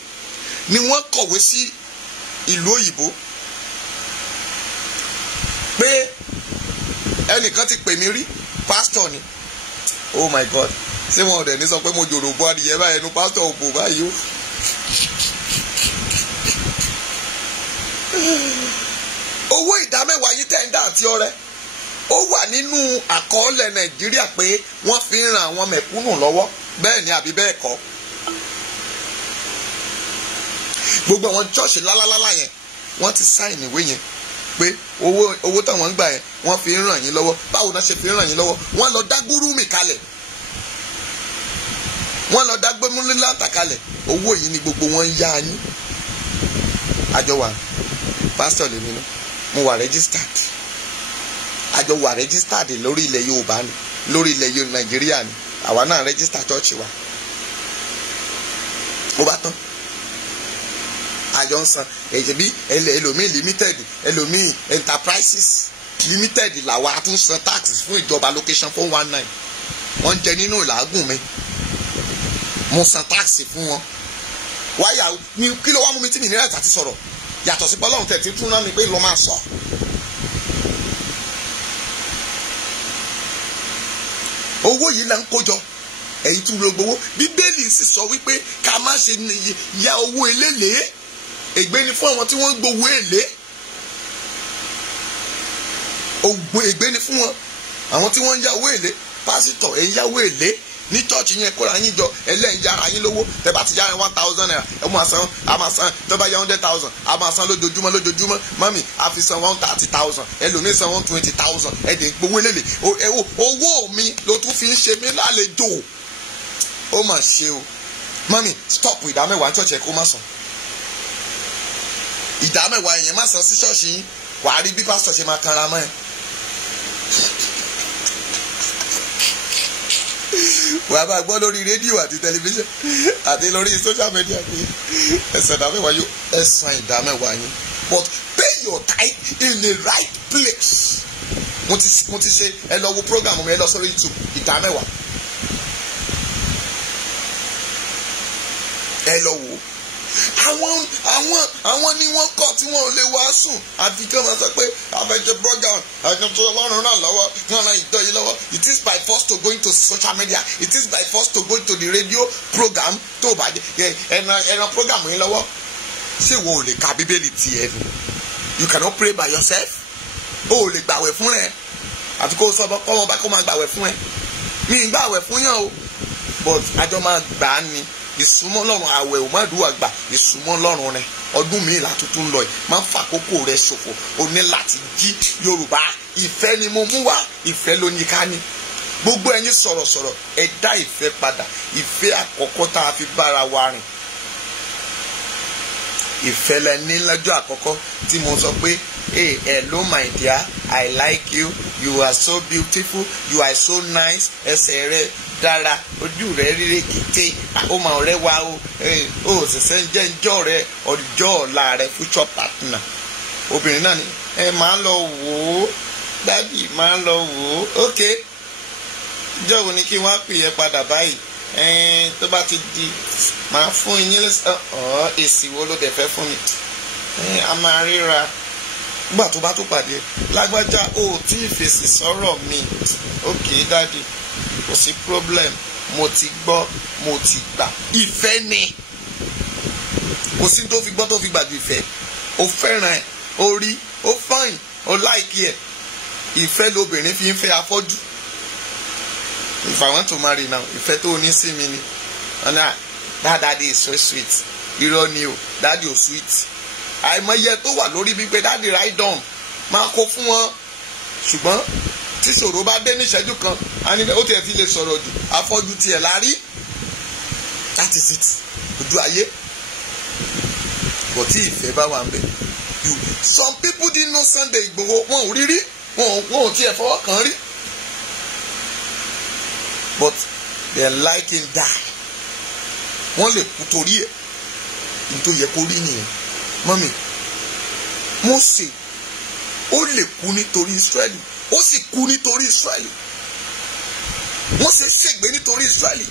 ni wọ́n kọ̀wé sí ìlú òyìnbó pé ẹnìkan ti pè mí rí, pásítọ̀ ni. Oh my God, ṣé wọn ò dẹ̀ ní sọ pé mo jòrò bọ́ adìyẹ báyìí ẹnu pásítọ̀ ò bò báyìí o. Owó ìdámẹ́wàá yìí tẹ̀ ń dá àti ọrẹ ó wà nínú àkọọ́lẹ̀ Nàìjíríà pé wọ́n fi ń ran àwọn mẹ̀kúnnù lọ́wọ́, bẹ́ẹ̀ ni àbí bẹ́ẹ̀ kọ́? Gbogbo àwọn chọ́ọ̀ṣì lálálálá yẹn wọ́n ti sáìn ìwé yẹn pé owó táwọn ń gbà yẹn wọ́n fi ń ràn yín lọ́wọ́. Báwo náà ṣe fi ń ràn yín lọ́wọ́? Wọ́n lọ dá gúrúmì kalẹ̀, wọ́n lọ dá gbẹ́múlélàtà kalẹ̀, owó yìí ni gbogbo wọn ń yá yín. Àjọ wà pásítọ̀ lèmi náà, mo wà registered, àjọ wà registered lórí ilẹ̀ Yorùbá ni, lórí ilẹ̀ Nàìjíríà ni, àwa náà register church wa. Ó bá tán, àjọ ń san ẹ̀jẹ̀ bí ẹlòmíì limited, ẹlòmíì enterprises limited làwa tún san taxes fún ìjọba location 419. Wọ́n jẹ nínú ìlàgùn mi, mo san tax fún wọn. Wáyà kí ló wá mú mi tí mi ní ẹ̀ta ti sọ̀rọ̀ yàtọ̀ sí Ọlọ́run tẹ̀ tí tún rán mi pé lọ́ máa sọ. Owó yìí là ń kójọ, ẹ̀yin tún lọ gbowó. Bíbélì sì sọ wípé ká má ṣe ya owó eléèlé. Ègbé ni fún àwọn tí wọ́n ń gbowó èlé. Ègbé ni fún wọn àwọn tí wọ́n ń yá owó èlé. Pásítọ̀ ẹ̀ ń yáwó èlé ní chọ́ọ̀chì yẹn, kóra yín jọ ẹlẹ́yìn yára yín lówó. Tẹ́ bá ti yára 1,000 naira ẹ máa san, a máa san. Tẹ́ bá yá 100,000 a máa san lójoojúmọ́. Mami a fi san 130,000, ẹlòmíì san 120,000. Ẹ̀dẹ̀ gbowó eléèlé. Owó mi ló tún fi ń ṣe mí lálejò. Ó mà ṣe o. Mami stop ìdámẹ́wàá chọ́ọ̀chì ẹ̀ kó má san. Ìdámẹ́wàá èèyàn má san sí ṣọ́ọ̀ṣì yín, wàá rí bí pásítọ̀ ṣe máa kanra mọ́ ẹ. Wàá bá gbọ́ lórí rédíò àti tẹlifíṣàn àti lórí social media pé ẹ̀sán ìdámẹ́wàá yóò ẹ̀sán ìdámẹ́wàá yín, but pay your tithe in the right place. Mo ti ṣe, ẹ lọ wo program mi, ẹ lọ sórí YouTube ìdámẹ́wàá, ẹ lọ wo àwọn ni wọ́n kọ̀ tí wọ́n ò lè wàásù àti kí wọ́n sọ pé àfẹ́jẹ́ program àjọṣe ọlọ́run náà lọ́wọ́ kí wọ́n ran ìjọ yìí lọ́wọ́. It is by force to going to social media. It is by force to going to the radio program tó bá ẹran program yìí lọ́wọ́. Ṣé wo ò lè ka bíbélì tiẹ̀ ni? You cannot pray by yourself. O ò lè gbàwẹ̀ fún rẹ̀ àti kó o sọ ọmọ bá kó máa gbàwẹ̀ fún ẹ. Mi ì gbàwẹ̀ fún yàn o, but àjọ máa gbà á ni. Ìsúnmọ́ lọ́run àwẹ̀ ò má dùn àgbà ìsúnmọ́ lọ́run rẹ̀ ọdún mi là tuntun lọ yìí máa ń fa àkókò rẹ̀ ṣòfò o ní láti jí. Yorùbá ìfẹ́ ni mo mú wá, ìfẹ́ ló ní ká ní. Gbogbo ẹ̀yin sọ̀rọ̀sọ̀rọ̀ ẹ dá ìfẹ́ padà. Ìfẹ́ àkọ́kọ́ tá a fi bára wa rìn. Ìfẹ́ lẹ ní lọ́jọ́ àkọ́kọ́ tí mo sọ pé hey hello my dear, I like you, you are so beautiful, you are so nice, ẹsẹ̀ rẹ dára, ojú rẹ rírè kété, ó máa rẹ wá o, ó ṣẹ̀ṣẹ̀ ń jẹ́ ǹjọ́ rẹ ọjọ́ ọ̀la rẹ future partner. Obìnrin náà ni ẹ máa lọ wò ó, dádì máa lọ wò ó, ok ìjọ́ wo ni kí wọ́n á pè é padà báyìí, tó bá ti di máa fún yín èsì wo ló dẹ̀ fẹ́ fún mi, a máa ríra nígbà tó bá tó pàdé lágbájá ó tí ì fèsì sọ̀rọ̀ mi, ok dádì kò sí problem, mo ti gbọ́ mo ti gbà. Ìfẹ́ ni kò sí tó fi gbọ́ tó fi gbàgbé ìfẹ́. Ó fẹ́ràn ẹ̀, ó rí, ó fine, ó láìkí ẹ̀. Ìfẹ́ lobìnrin fi ń fẹ́ afọ́jú. If I want to marry now, ìfẹ́ tó ní sí mi ni ọ̀nà that daddy is so sweet. Irọ́ ni o, daddy ò sweet. Àìmọye tó wà lórí gbígbé daddy right down máa kó fún wọn, ṣùgbọ́n tí ṣòro bá dé ní ìṣẹ́jú kan ó tiẹ̀ ti lè sọ̀rọ̀ jù, afọ́jú tiẹ̀ la rí. That is it. Ojú ayé bọ̀ tí ìfẹ́ bá wà ń bẹ̀. Some people didn't know Sunday Igboho, wọn ò rí rí, wọn ò tiẹ̀ fọwọ́ kàn rí, but they like him die. Wọ́n lè kú torí ẹ̀ nítorí yẹ kó rí nìyẹn. Mọ́mì Mósè ó lè kú nítorí Ísírẹ́lì, ó sì kú nítorí Ísírẹ́lì. Mósè ṣègbé nítorí Ísírẹ́lì.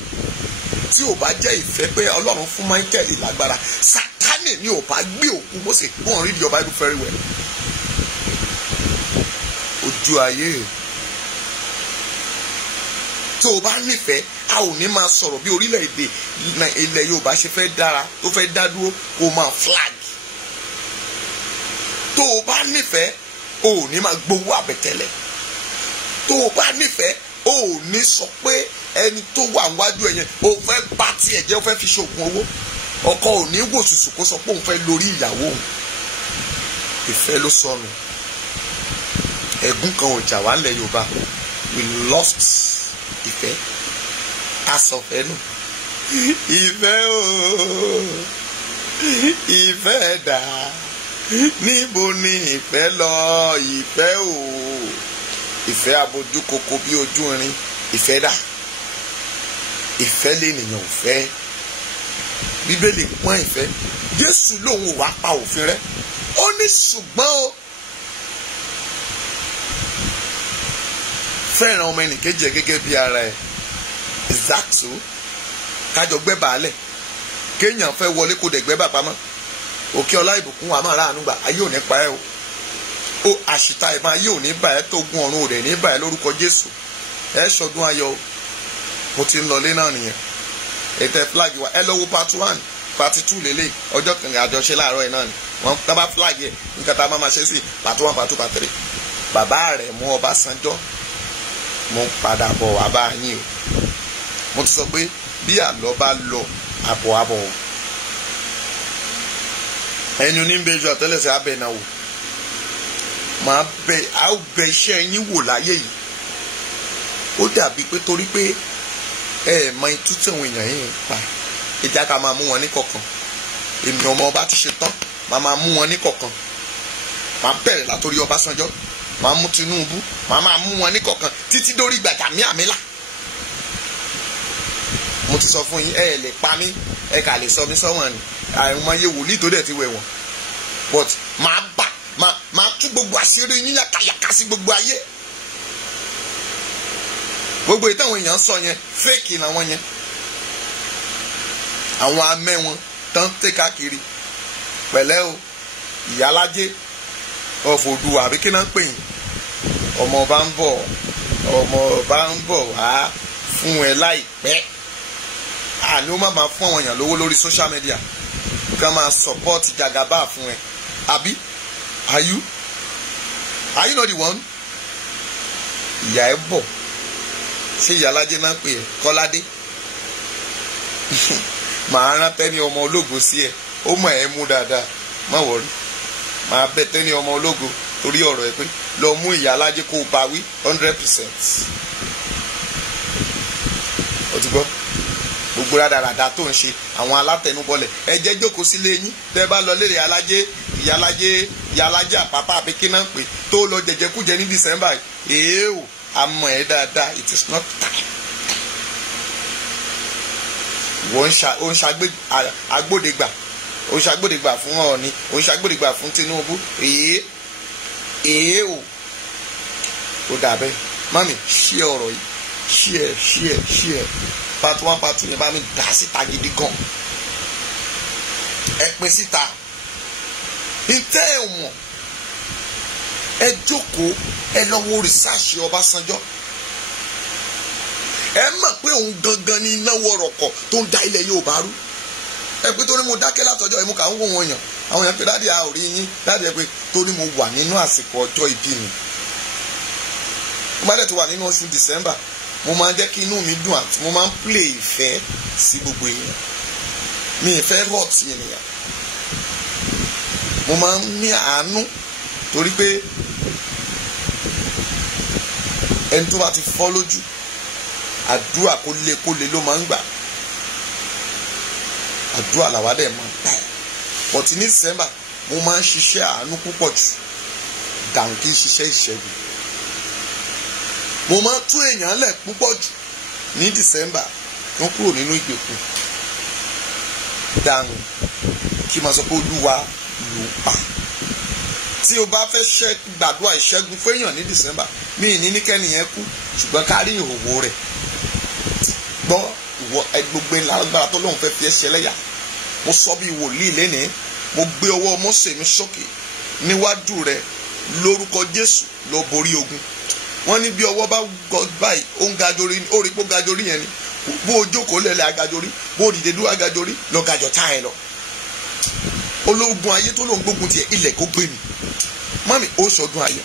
Tí ò bá jẹ́ ìfẹ́ pé Ọlọ́run fún Máíkẹ́lì lágbára, Sátánì ni ò bá gbé òkú Mósè. Wọ́n read your Bible very well. Ojú ayé tó o bá nífẹ̀ẹ́, a ò ní máa sọ̀rọ̀ bí orílẹ̀-èdè ilẹ̀ Yorùbá ṣe fẹ́ dára tó fẹ́ dá dúró kó o máa flag. Tó o bá nífẹ̀ẹ́, o ò ní máa gbowó àbẹ̀tẹ́lẹ̀. Tó o bá nífẹ̀ẹ́, o ò ní sọ pé ẹni tó wà níwájú ẹ̀yẹn o fẹ́ bá tiẹ̀ jẹ́ o fẹ́ fi ṣoògùn owó. Ọkọ ò ní wò sùsù kó sọ pé òun fẹ́ lórí ìyàwó òun. Ìfẹ́ ló sọnù. Ẹ̀gún kan ò jà wá nílẹ̀ Yorùbá. We lost ìfẹ́. Asọ̀fẹ́ nù. Ìfẹ́ o, ìfẹ́ dà, níbo ni ìfẹ́ lọ? Ìfẹ́ o, ìfẹ́ abojú koko bí ojú irin. Ìfẹ́ dà, ìfẹ́ lènìyàn ò fẹ́. Bíbélì pọ́n ìfẹ́. Jésù lòun ò wá pa òfin rẹ̀. Ó ní ṣùgbọ́n o, fẹ́ràn ọmọ ẹnìkejì ẹ gẹ́gẹ́ bí ara ẹ. Is that so? Kájọ gbẹ́ bàálẹ̀, kéèyàn fẹ́ wọlé kó dẹ̀ gbẹ́ bàbá mọ́. Òkè ọlá ìbùkún wa máa ráàánú gbà, ayé ò ní pa ẹ́ o. Ó àṣìta ìbọn ayé ò ní bà ẹ́, tó gun ọ̀run ò dẹ̀ ní bà ẹ́ lórúkọ Jésù. Ẹ ṣọdún ayọ̀ o. Mo ti ń lọlé náà nìyẹn. Ètè flag wa ẹ lọ wo part 1, part 2 lélẹ̀ ọjọ́ kan àjọṣe láàárọ̀ yìí náà ni. Wọ́n tá bá flag yẹ nǹkan tá a máa ṣe sí part 1, part 2, part 3. Bàbá rẹ̀ mú Ọbásanjọ́. Mo padà bọ̀ wá bá yín o. Mo ti sọ pé bí àlọ́ bá lọ àbọ̀ àbọ̀ o. Ẹni oníbẹ̀jọ àtẹ́lẹsẹ̀ abẹ náà wò. Màá bẹ a ó bẹ iṣẹ́ yín wò láyé yìí. Ó dàbí pé torí pé ẹ mọ itú tí àwọn èèyàn yìí ń pa. Ìjà ká máa mú wọn ní kọ̀ọ̀kan. Èmi ọmọ ọba ti ṣe tán, màá máa mú wọn ní kọ̀ọ̀kan. Màá bẹ̀rẹ̀ látòrí Ọbásanjọ́, màá mú Tinubu, màá máa mú wọn ní kọ̀ọ̀kan títí dórí Gbàjàmíàmílà. Mo ti sọ fún yín, ẹ lè pa mí, ẹ kà lè sọ mí sọ́wọ́n ni. Àìmọye wòlíì tó dẹ̀ ti wẹ̀ wọ̀n. But màá tú gbogbo àṣírí yín yàkàyàkà sí gbogbo ayé. Gbogbo ìtàn àwọn èèyàn sọ yẹn fake làwọn yẹn. Àwọn amẹ́ wọn tán tẹ̀ káàkiri pẹ̀lẹ́ o ìyálájé ọ̀fọ̀dù àbí kí náà ń pè yín ọmọ ọba ń bọ̀ wá fún ẹ láìpẹ́ àní ó má máa fún àwọn èèyàn lówó lórí social media kí wọ́n máa support Jagaba fún ẹ àbí are you not the one ìyá ẹ bọ̀ ṣé ìyálájé náà pè ẹ Kọ́ládé màá rán Tẹ́ni ọmọ ológo sí ẹ ó mọ̀ ẹ́ mú dáadáa má wọrí màá bẹ Tẹ́ni ọmọ ológo torí ọ̀rọ̀ ẹ pé lọ mú ìyálájé kó o bá wí 100%. ó ti gbọ́ gbogbo rádaràda tó ń ṣe àwọn alátẹnubọlẹ̀ ẹ jẹ́ jókòó sílé yín tẹ́ bá lọ léèrè ìyálájé àpápá àbí kí náà ń pè tó lọ jẹjẹkújẹ ní December èèwò àmọ́ ẹ dáadáa it is not time. wọ́n ń ṣàgbódegbà ó ń ṣàgbódegbà fún Ọọ̀ni ó ń ṣàgbódegbà fún Tinubu èèwò ó dàbẹ́ mami ṣí ọ̀rọ̀ yìí ṣí ẹ part 1 part 2 yẹn bá mi dá síta gidi gan ẹ pín síta ntẹ́ ẹ̀ wọ̀n ẹ jókòó ẹ lọ wo rìsáàsì Ọbásanjọ́ ẹ mọ̀ pé òun gangan ni iná wọ̀rọ̀kọ̀ tó ń da ilẹ̀ Yorùbá rú ẹ pé torí mo dákẹ́ látọjọ́ ẹ mú kà ń wò wọ́n yàn àwọn yẹn pé dáàdi a ò rí yín dáàdi ẹ pé torí mo wà nínú àsìkò ọjọ́ ìbí mi mo bá dẹ̀ tó wà nínú oṣù December mo máa ń jẹ́ kí inú mi dùn àti mo máa ń play ìfẹ́ sí gbogbo èèyàn mi ìfẹ́ hot ènìyàn mo máa ń ní àánú torí pé ẹni tó bá ti fọ́ lójú àdúrà kólé ló máa ń gbà àdúrà làwa dẹ̀ máa ń gbà but ní December mo máa ń ṣiṣẹ́ àánú púpọ̀ jù dànù kí n ṣiṣẹ́ ìṣẹ́gun mo máa ń tún èèyàn lẹ̀ púpọ̀ jù ní December tó ń kúrò nínú ìgbèkùn dànù kí n máa sọ pé Olúwa ló pa tí o bá fẹ́ gbàdúrà ìṣẹ́gun fẹ́yàn ní December mi ì ní kẹ́niyẹn kú ṣùgbọ́n ká rí ìhòòhò rẹ̀ gbọ́ ìwọ gbogbo lágbára tó lóun fẹ́ fi ẹ́ ṣẹlẹ́yà mo sọ bí wòlíì lénìí mo gbé ọwọ́ Mósè mi sókè níwájú rẹ̀ lórúkọ Jésù lọ borí ogun wọ́n ní bí ọwọ́ bá gọ báyìí ó ń gajorí ó rí pé ó gajorí yẹn ni bó o jókòó lẹ́lẹ̀ agajorí bó o dìde dúró agajorí lọ gàjọ tá ẹ lọ ológun ayé tó lóun gbógun tiẹ̀ ilẹ̀ kó gbé mi mami ó sọdún ayọ̀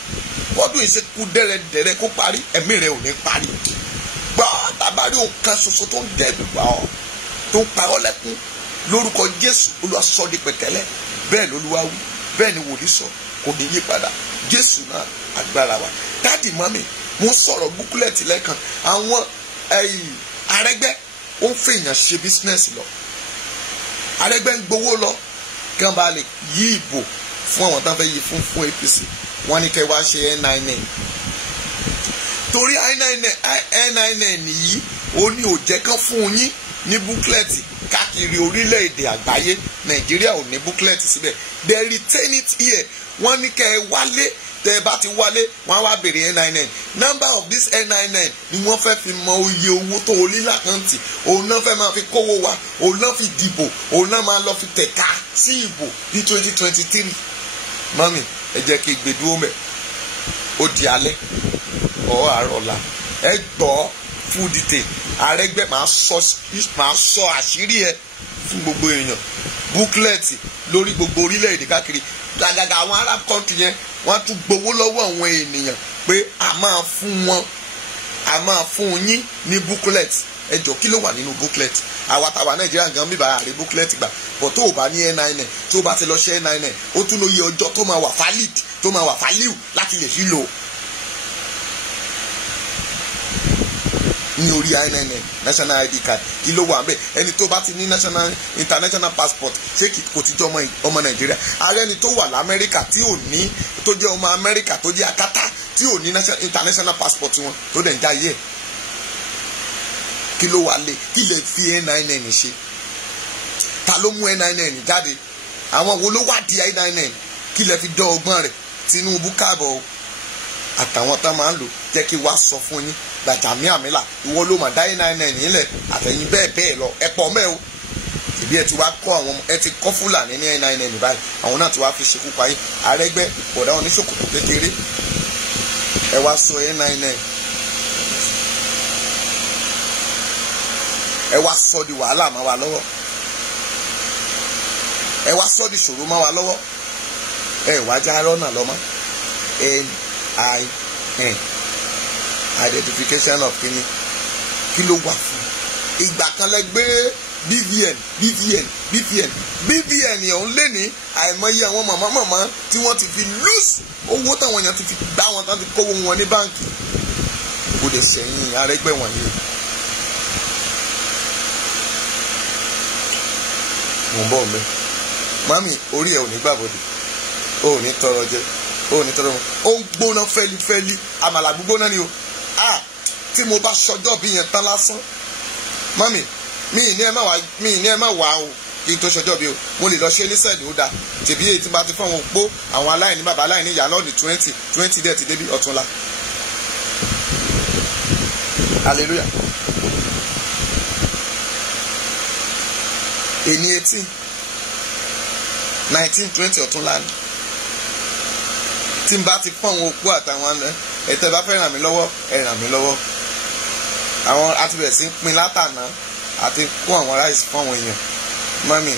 wọ́dún yìí ṣe kú dẹ́rẹ́dẹ́rẹ́ kó parí ẹ̀mí rẹ̀ ò ní parí gbọ́ tàbárí òkan ṣoṣo tó ń dẹ́rù bá ọ tó ń pa ọ́ lẹ́kún lórúkọ Jésù Olúwa sọ di pẹ̀tẹ́lẹ̀ bẹ́ẹ̀ lÓlúwa wí bẹ́ẹ̀ ni wòlíì sọ kò ní yí padà Jésù náà agbára wa dáàdì mọ́mì mo sọ̀rọ̀ búkúlẹ̀tì lẹ́ẹ̀kan àwọn Arẹ́gbẹ́ ó ń fèèyàn ṣe bísínẹ́sì lọ Arẹ́gbẹ́ ń gbowó lọ kí wọ́n bá lè yí ìbò fún àwọn tó ń fẹ́ yí fún APC wọ́n ní kẹ́ wá ṣe N99 torí N99 yìí ó ní òjẹ́ kan fún yín ní búkúlẹ̀tì káàkiri orílẹ̀-èdè àgbáyé Nàìjíríà ò ní búkúlẹ̀tì síbẹ̀ they retain it here wọ́n ní kẹ́ ẹ wálé tẹ́ ẹ bá ti wálé wọ́n á wá béèrè N99 number of this N99 ni wọ́n fẹ́ fi mọ iye owó tó o ní lákàntì òun náà fẹ́ máa fi kówó wa òun náà fi dìbò òun náà máa lọ fi tẹ̀ka sí ìbò ní 2023 mami ẹ jẹ́ kí gbé dúró mẹ́ ó di alẹ́ ọ̀ àrọ̀là ẹ gbọ́ full detail Arẹ́gbẹ́ máa sọ àṣírí ẹ fún gbogbo èèyàn búkúlẹ̀tì lórí gbogbo orílẹ̀-èdè káàkiri gàgàgà àwọn Arab country yẹn wọ́n tún gbowó lọ́wọ́ àwọn ènìyàn pé a máa fún yín ní booklet ẹ jọ kí ló wà nínú booklet àwa tàwa Nàìjíríà gan bíbá àrí booklet gbà bọ̀ tó o bá ní N99 tó o bá ti lọ ṣe N99 ó tún lóye ọjọ́ tó máa wà valid tó máa wà value láti lè fi lò ní orí N99 national ID card kí ló wà ńbẹ̀ ẹni tó bá ti ní international passport ṣé kò ti jẹ́ ọmọ Nàìjíríà ààrẹ ẹni tó wà l'Amẹ́ríkà tí ò ní tó jẹ́ ọmọ Amẹ́ríkà tó jẹ́ akátá tí ò ní international passport wọn tó dẹ̀ ń jáyé ẹ̀ kí ló wà lé kí lè fi N99 ṣe ta ló mú N99 jáde àwọn wo ló wà di N99 kí lè fi dán ọgbọ́n rẹ̀ Tinubu káàbọ̀ àtàwọn tá máa ń lò jẹ́ kí wá sọ fún yín Gàjàmí Àmìlà ìwọ ló mà dá N99 nílẹ̀ àtẹ̀yìn bẹ́ẹ̀ lọ ẹ̀pọ̀ mẹ́ o ìbí ẹ ti wá kọ́ àwọn ẹ ti kọ́ Fúlàní ní NIN báyìí, àwọn náà ti wá fi ṣekú pa yín. Arẹ́gbẹ́ ìpọ̀dà oníṣòkòtò kékeré ẹ wá sọ NIN, ẹ wá sọ di wàhálà máa wà lọ́wọ́, ẹ wá sọ di ṣòro máa wà lọ́wọ́, ẹ wá já rọ́nà lọ́mọ́. NIN identification of kini kí ló wà fún? Ìgbà kan lẹ gbé BVN ọ̀hún lé ní àìmọye àwọn màmá tí wọ́n ti fi lose owó táwọn èèyàn ti fi gbá wọn tán ti kówó wọn ní báǹkì. Kò dẹ̀ sẹ́yìn Arẹ́gbẹ́ wọ̀nyí. Mo ń bọ̀ mẹ́. Mami orí ẹ̀ ò ní gbàbọ̀dẹ̀, o ò ní tọrọ jẹ, o ò ní tọrọ mọ́. Ó ń gbóná fẹ́lifẹ́li, àmàlà gbígbóná ni o. Tí mo bá ṣọjọ́ bí yẹn tán lásán, mami mi ní ẹ má wá o kí n tó ṣọjọ́ bí o, mo lè lọ ṣe ní sẹ́ẹ̀dì ó dáa. Tèbí èyí tí bá ti fún àwọn òpó àwọn aláìní bàbá aláìní ìyá lọ́ọ̀dì 20 dẹ̀ ti débi ọ̀túnla. Hallelujah. Èní 18, 19, 20 ọ̀túnla ni. Tí n bá ti fún àwọn òpó àtàwọn ẹ̀tẹ́ bá fẹ́ ràn mí lọ́wọ́ ẹ ràn mí lọ́wọ́. Àwọn àti bẹ̀rẹ̀ sí ń pín látàná àti kó àwọn ráìsì fún àwọn èèyàn. Mami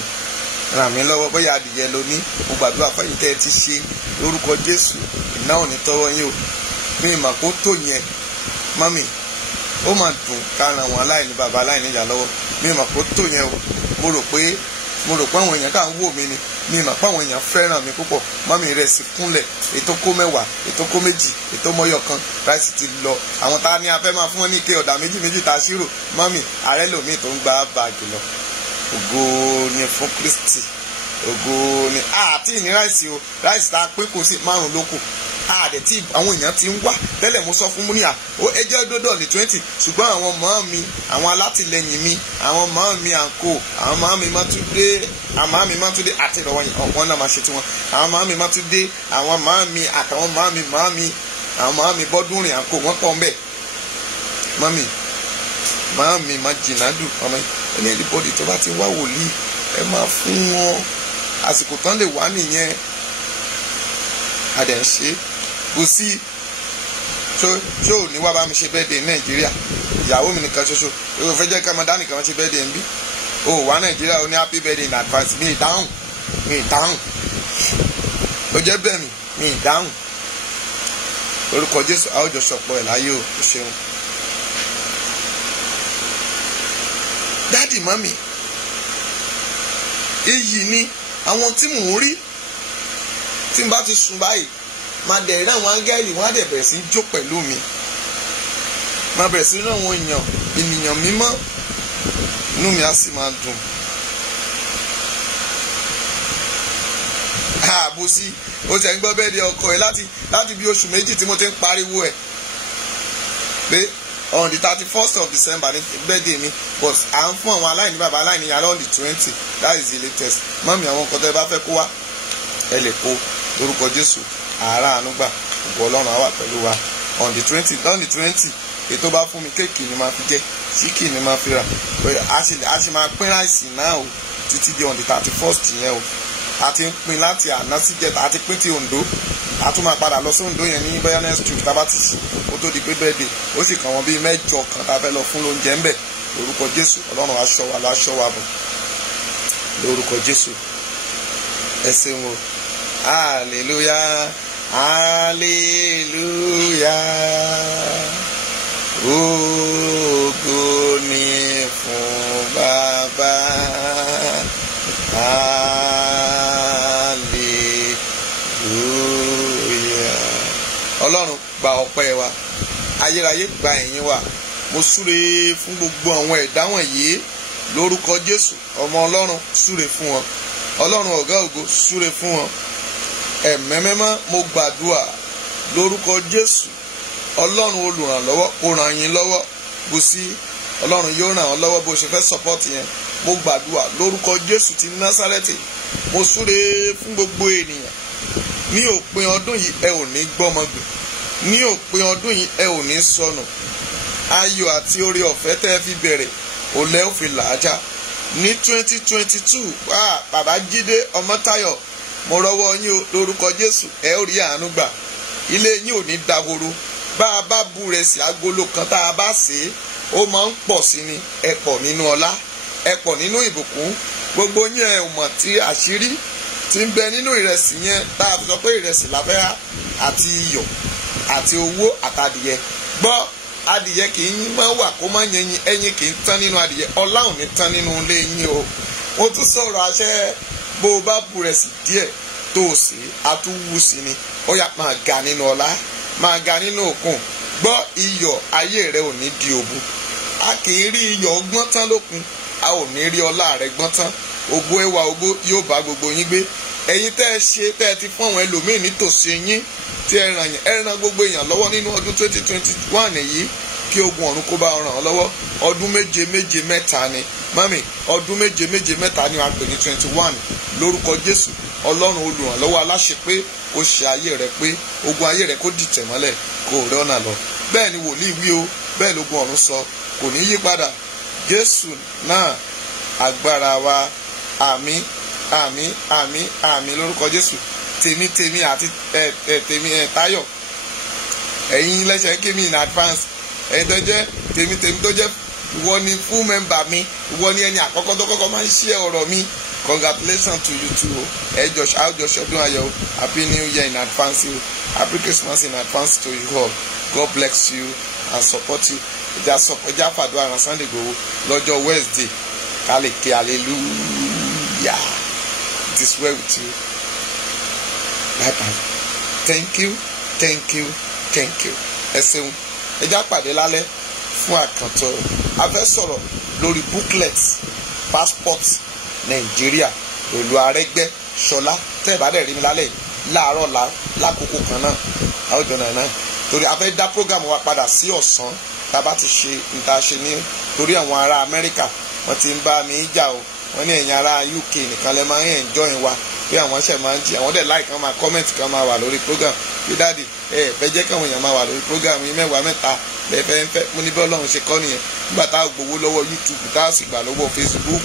ràn mí lọ́wọ́, bóyá adìyẹ ló ní, mo gbàdúrà fún ẹ̀yin tẹ́ ẹ ti ṣe lórúkọ Jésù, iná ò ní tọ́wọ́ yín o. Mi mà kó tó yẹn, mami ó mà dùn ká ran àwọn aláìní bàbá aláìní ìyá lọ́wọ́. Mi mà kó tó yẹn o. Mo rò pé àwọn èèyàn kà ń wò mí ni, mi mà pé àwọn èèyàn fẹ́ràn mi púpọ̀. Mami rẹ̀ sì kúnlẹ̀, ètò kó 10, ètò kó 2, ètò mọ́yọ̀ kan, ráìsì ti lọ. Àwọn tá a ní a fẹ́ máa fún wọn ní ike ọ̀dà 2 tá a ṣírò. Mami ààrẹ lòmíì tó ń gba báàgì lọ. Ògo ni fún Kristi, ògo ni àti ní ráìsì o, ráìsì tá a pín kò sí 5 ló kù. Àdẹ̀ tí àwọn èèyàn ti ń wá tẹ́lẹ̀, mo sọ fún mú ní ẹ jẹ́ dọ́dọ̀ ní 20, ṣùgbọ́n àwọn mọ́ mi, àwọn alátìlẹyìn mi, àwọn mọ́ mi àǹkó, àwọn mọ́ mi Mátúndé, àwọn mọ́ mi Mátúndé àti ìrọ̀wọ́ yẹn ọ̀pọ̀ náà máa ṣe tiwọn. Àwọn mọ́ mi Mátúndé, àwọn mọ́ mi àtàwọn mọ́ mi, àwọn mọ́ mi Bọ́dúnrìn àǹkó wọ́n pọ̀ ń bẹ̀. Mọ́ mi má jìnnà dùn ọmọ ẹni ẹ̀dínbọ́dì tó bá ti wá wòlíì ẹ máa fún wọn, àsìkò tán lè wá nìyẹn. Adẹ̀ ń ṣe kò sí ṣó ò ní wá bá mi ṣe birthday ní Nàìjíríà, ìyàwó mi nìkan ṣoṣo, o fẹ́ jẹ́ ká máa dá nìkan ṣe birthday ń bí. O wá Nàìjíríà o ní happy birthday in advance, mi ìdáhùn. O jẹ́ bẹ́ẹ̀ mi ìdáhùn. Orúkọ Jésù a ó jọ ṣọ̀pọ̀ ẹ̀ láyé o ṣeun. Dádì mọ́mì, iyì ni àwọn tí mò ń rí. Tí n bá ti sùn báyìí máa dẹ̀ rí àwọn áńgẹ́lì, wọ́n á dẹ̀ bẹ̀rẹ̀ sí jó pẹ̀lú mi. Máa bẹ̀rẹ̀ sí rí àwọn ènìyàn mímọ́, inú mi á sì máa dùn. Àbòsí ó ti ń gbọ́ bẹ́ẹ̀ di ọkọ ẹ̀ láti bí oṣù méjì tí mo ti ń pariwo ẹ̀ pé on the 31st of December ní birthday mi, but à ń fún àwọn aláìní bàbá aláìní ìyá on the 20, that is the latest. Mọ́mí àwọn nǹkan tó ẹ bá fẹ́ kó wá ẹ lè kó lórúkọ Jésù, àárá àánú gbà, ògo Ọlọ́run á wà pẹ̀lú wa. On the 20 ètò bá fún mi, kéèkì ni máa fi jẹ, ṣíkì ni máa fi rà, a ṣe máa pín ráìsì náà o títí di on the 31st yẹn o. A ti ń pín láti àná sí jẹta, a ti pín ti Ondo, a tún máa padà lọ sí Ondo yẹn ní bóyá next week tá a bá ti ṣe kó tó di pé birthday. Ó sì kàn wọ́n bíi 8 kan tá a fẹ́ lọ fún lóúnjẹ ń bẹ̀. Lórúkọ Jésù Ọlọ́run aṣọ wa láṣọ wa bọ̀ lórúkọ Jésù. Ẹ ṣeun o. Hallelujah, hallelujah. Ògo ni fún Baba. Hallelujah. Ọlọ́run gba ọpẹ́ wa, ayérayé gba ẹ̀yìn wa. Mo súre fún gbogbo àwọn ẹ̀dá wọ̀nyí lórúkọ Jésù. Ọmọ Ọlọ́run súre fún wọn, Ọlọ́run ọ̀gá ògo súre fún wọn. Ẹ̀mẹ́mẹ́mọ́ mo gbàdúrà lórúkọ Jésù. Ọlọ́run olùrànlọ́wọ́ kó ràn yín lọ́wọ́ bó sí Ọlọ́run yóò ràn ọ́ lọ́wọ́ bó ṣe fẹ́ support yẹn. Mo gbàdúrà lórúkọ Jésù ti Násárẹ́tì. Mo súre fún gbogbo ènìyàn. Ní òpin ọdún yìí ẹ ò ní gbọ́mọgbè. Ní òpin ọdún yìí ẹ ò ní sọnù. Ayọ̀ àti oore ọ̀fẹ́ tẹ́ fi bẹ̀rẹ̀ òlẹ́ ò fi làájá. ní 2022 bàbá Jídé Ọmọ́táyọ̀ mo rọwọ́ yín o lórúkọ Jésù ẹ ó rí àánú gbà ilé yín ò ní dahoro bá a bá bu ìrẹsì agolo kan tá a bá sè é ó máa ń pọ̀ sí ni ẹ pọ̀ nínú ọlá ẹ pọ̀ nínú ìbùkún gbogbo yín ẹ mọ̀ tí àṣírí ti ń bẹ nínú ìrẹsì yẹn tá a fi sọ pé ìrẹsì la fẹ́ rà àti iyọ̀ àti owó àtàdìyẹ gbọ́ adìyẹ kì í máa wà kó má yẹyin ẹyin kì í tán nínú adìyẹ ọlá ò ní tán nínú ilé yín o mo tún sọ̀rọ̀ àṣẹ bó o bá bu ìrẹsì díẹ̀ tó o sè é a tún wú sí ni ó yá máa ga nínú ọlá máa ga nínú òkun gbọ́ iyọ̀ ayé rẹ ò ní di òbu a kì í rí iyọ̀ gbọ́n tán lókun a ò ní rí ọlá rẹ gbọ́n tán ògo ẹwà ògo yóò bá gbogbo yín gbé ẹ̀yin tẹ́ ẹ ṣe tẹ́ ẹ ti fún àwọn ẹlòmíín nítòsí yín tí ẹ ràn gbogbo èèyàn lọ́wọ́ nínú ọdún 2021 yìí kí ogun ọ̀run kó bá ràn ọ́ lọ́wọ́ ọdún méje méje mẹ́ta ni mami ọdún méje méje mẹ́ta ni wàá pè ní 21 lórúkọ Jésù Ọlọ́run olùrànlọ́wọ́ aláṣepé kó ṣe ayé rẹ pé ogun ayé rẹ kó dìtẹ̀ mọ́lẹ̀ kó rẹ́ ọ̀nà lọ bẹ́ẹ̀ ni wòlíì wí o bẹ́ẹ̀ lógun ọ̀run sọ kò ní yí padà Jésù náà agbára wa àmín àmín àmín àmín lórúkọ Jésù tèmi àti tèmi Táyọ̀ ẹ̀yin lẹ́sẹ̀ kí mi in advance ẹ̀yin tó jẹ́ tèmi tó jẹ́ ìwọ ni full member mi ìwọ ni ẹni àkọ́kọ́ tó kọ́kọ́ máa ń share ọ̀rọ̀ mi congratulations to you too àjọ ṣọdún ayọ̀ happy new year in advance o happy Christmas in advance to you all God bless you and support you ẹja fàdúrà ràn Sunday Igboho lọ́jọ́ Wednesday ká lè ké hallelujah it is well with you. Bye bye. Thank you. Ẹ ṣeun. Ẹ já pàdé lálẹ́ fún àkàntọ́. A fẹ́ sọ̀rọ̀ lórí booklet passport Nàìjíríà pẹ̀lú Arẹ́gbẹ́ Ṣọlá tẹ́ ẹ bá dẹ̀ rí mi lálẹ́ láàárọ̀ lákòókò kan náà àwùjọ náà torí a fẹ́ dá program wa padà sí ọ̀sán tá a bá ti ṣe níta ṣe ní torí àwọn ará Amẹ́ríkà wọ́n ti ń bá mi jà o wọ́n ní ẹ̀yin ará UK nìkan lẹ́ máa ń enjoy wa pé àwọn ṣẹ̀ máa ń jí àwọn dẹ̀ like kan máa comment kan máa wà lórí program bí dáàdì fẹ́ jẹ́ káwọn èèyàn máa wà lórí program yìí mẹ́wàá mẹ́ta lẹ́fẹ́ ń fẹ́ mo ní bí Ọlọ́run ṣe kọ́ nìyẹn nígbà tá a gbowó lọ́wọ́ YouTube tá a sì gbà lọ́wọ́ Facebook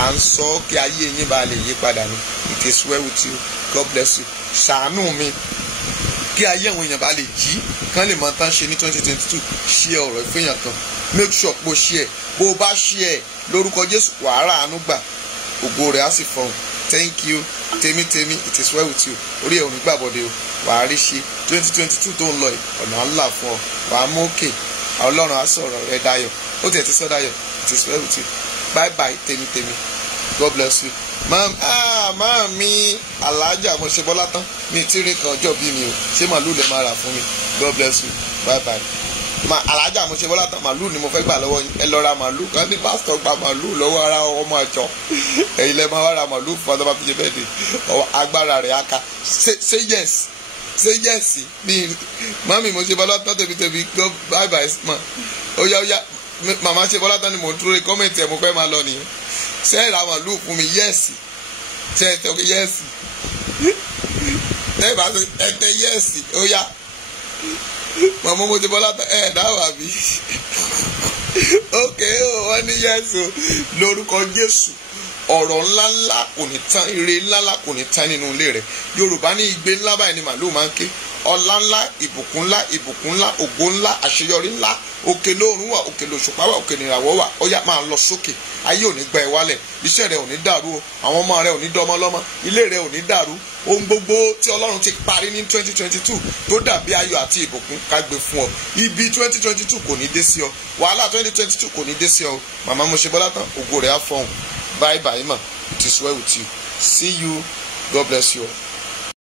à ń sọ kí ayé yín bá lè yí padà ní it is well with you God bless you ṣàánú mi kí ayé àwọn èèyàn bá lè jí kán lè mọ tán ṣe ní 2022 ṣe ọ̀rọ̀ ìfẹ́yàn kan make sure pé o ṣe ẹ̀ bó o bá ṣe ẹ̀ lórúkọ Jésù wàá rà àánú gbà ògo rẹ̀ á sì fọhùn thank you tèmi it is well with you orí ẹ̀ ò ní gbàbọ̀dé o wàá rí ṣe 2022 tó ń lọ yìí ọ̀nà ńlá fún ọ wàá mú òkè Ọlọ́run á sọ̀rọ̀ rẹ dayọ̀ ó tẹ̀ ti sọ dayọ̀ it is well with you bye bye tèmi God bless you máa mi alájà mo ṣe bọ́lá tán mi tí rí kan ọjọ́ bí mi o ṣé màálù lè máa rà fún mi God bless you bye bye alájà mo ṣe bọ́lá tán màálù ni mo fẹ́ gbà lọ́wọ́ yín ẹ lọ ra màálù kan ní pásítọ̀ gba màálù lọ́wọ́ ara ọmọ àjọ ẹ̀yin lẹ́ máa wá ra màálù fún ọdọ́ bá fi ṣe bẹ́ẹ̀ dé agbára rẹ̀ aka say yes ní mami mo ṣe bọ́lá tán tèmi go bye bye ma ó yá màmá ṣe bọ́lá tán ni mo dúró kọ́mẹ̀ntì ẹ̀ mo fẹ́ máa lọ nìyẹn ṣe é ra màálù fún mi yẹ́ẹ̀sì ṣe é tẹ́ yẹ́ẹ̀sì ẹ bá ṣe ẹ tẹ́ yẹ́ẹ̀sì ó yá màmá mo ti bọ́lá tán ẹ̀ dáhùn àbí ok wọ́n ní yẹ́ẹ̀sì lórúkọ Jésù ọ̀rọ̀ ńláńlá kò ní tán ire ńláńlá kò ní tán nínú ilé rẹ̀ Yorùbá ní igbe ńlá báyìí ni màálù máa ń ké ọlá ńlá ìbùkún ńlá ògo ńlá àṣeyọrí ńlá òkè lóòrùn wà òkè lòṣùpá wà òkè nìràwọ̀ wà ó yá máa lọ sókè ayé ò ní gba ẹ wálẹ̀ iṣẹ́ rẹ ò ní dàrú o àwọn ọmọ rẹ ò ní dọmọ lọ́mọ ilé rẹ ò ní dàrú ohun gbogbo tí Ọlọ́run ti parí ní 2022 tó dàbí ayọ̀ àti ìbùkún ká gbé fún ọ ibi 2022 kò ní dé sí ọ wàhálà 2022 kò ní dé sí ọ màmá mo ṣe bọ́lá tán ògo rẹ̀ á fọhùn bye bye ma it is well with you see you God bless you all.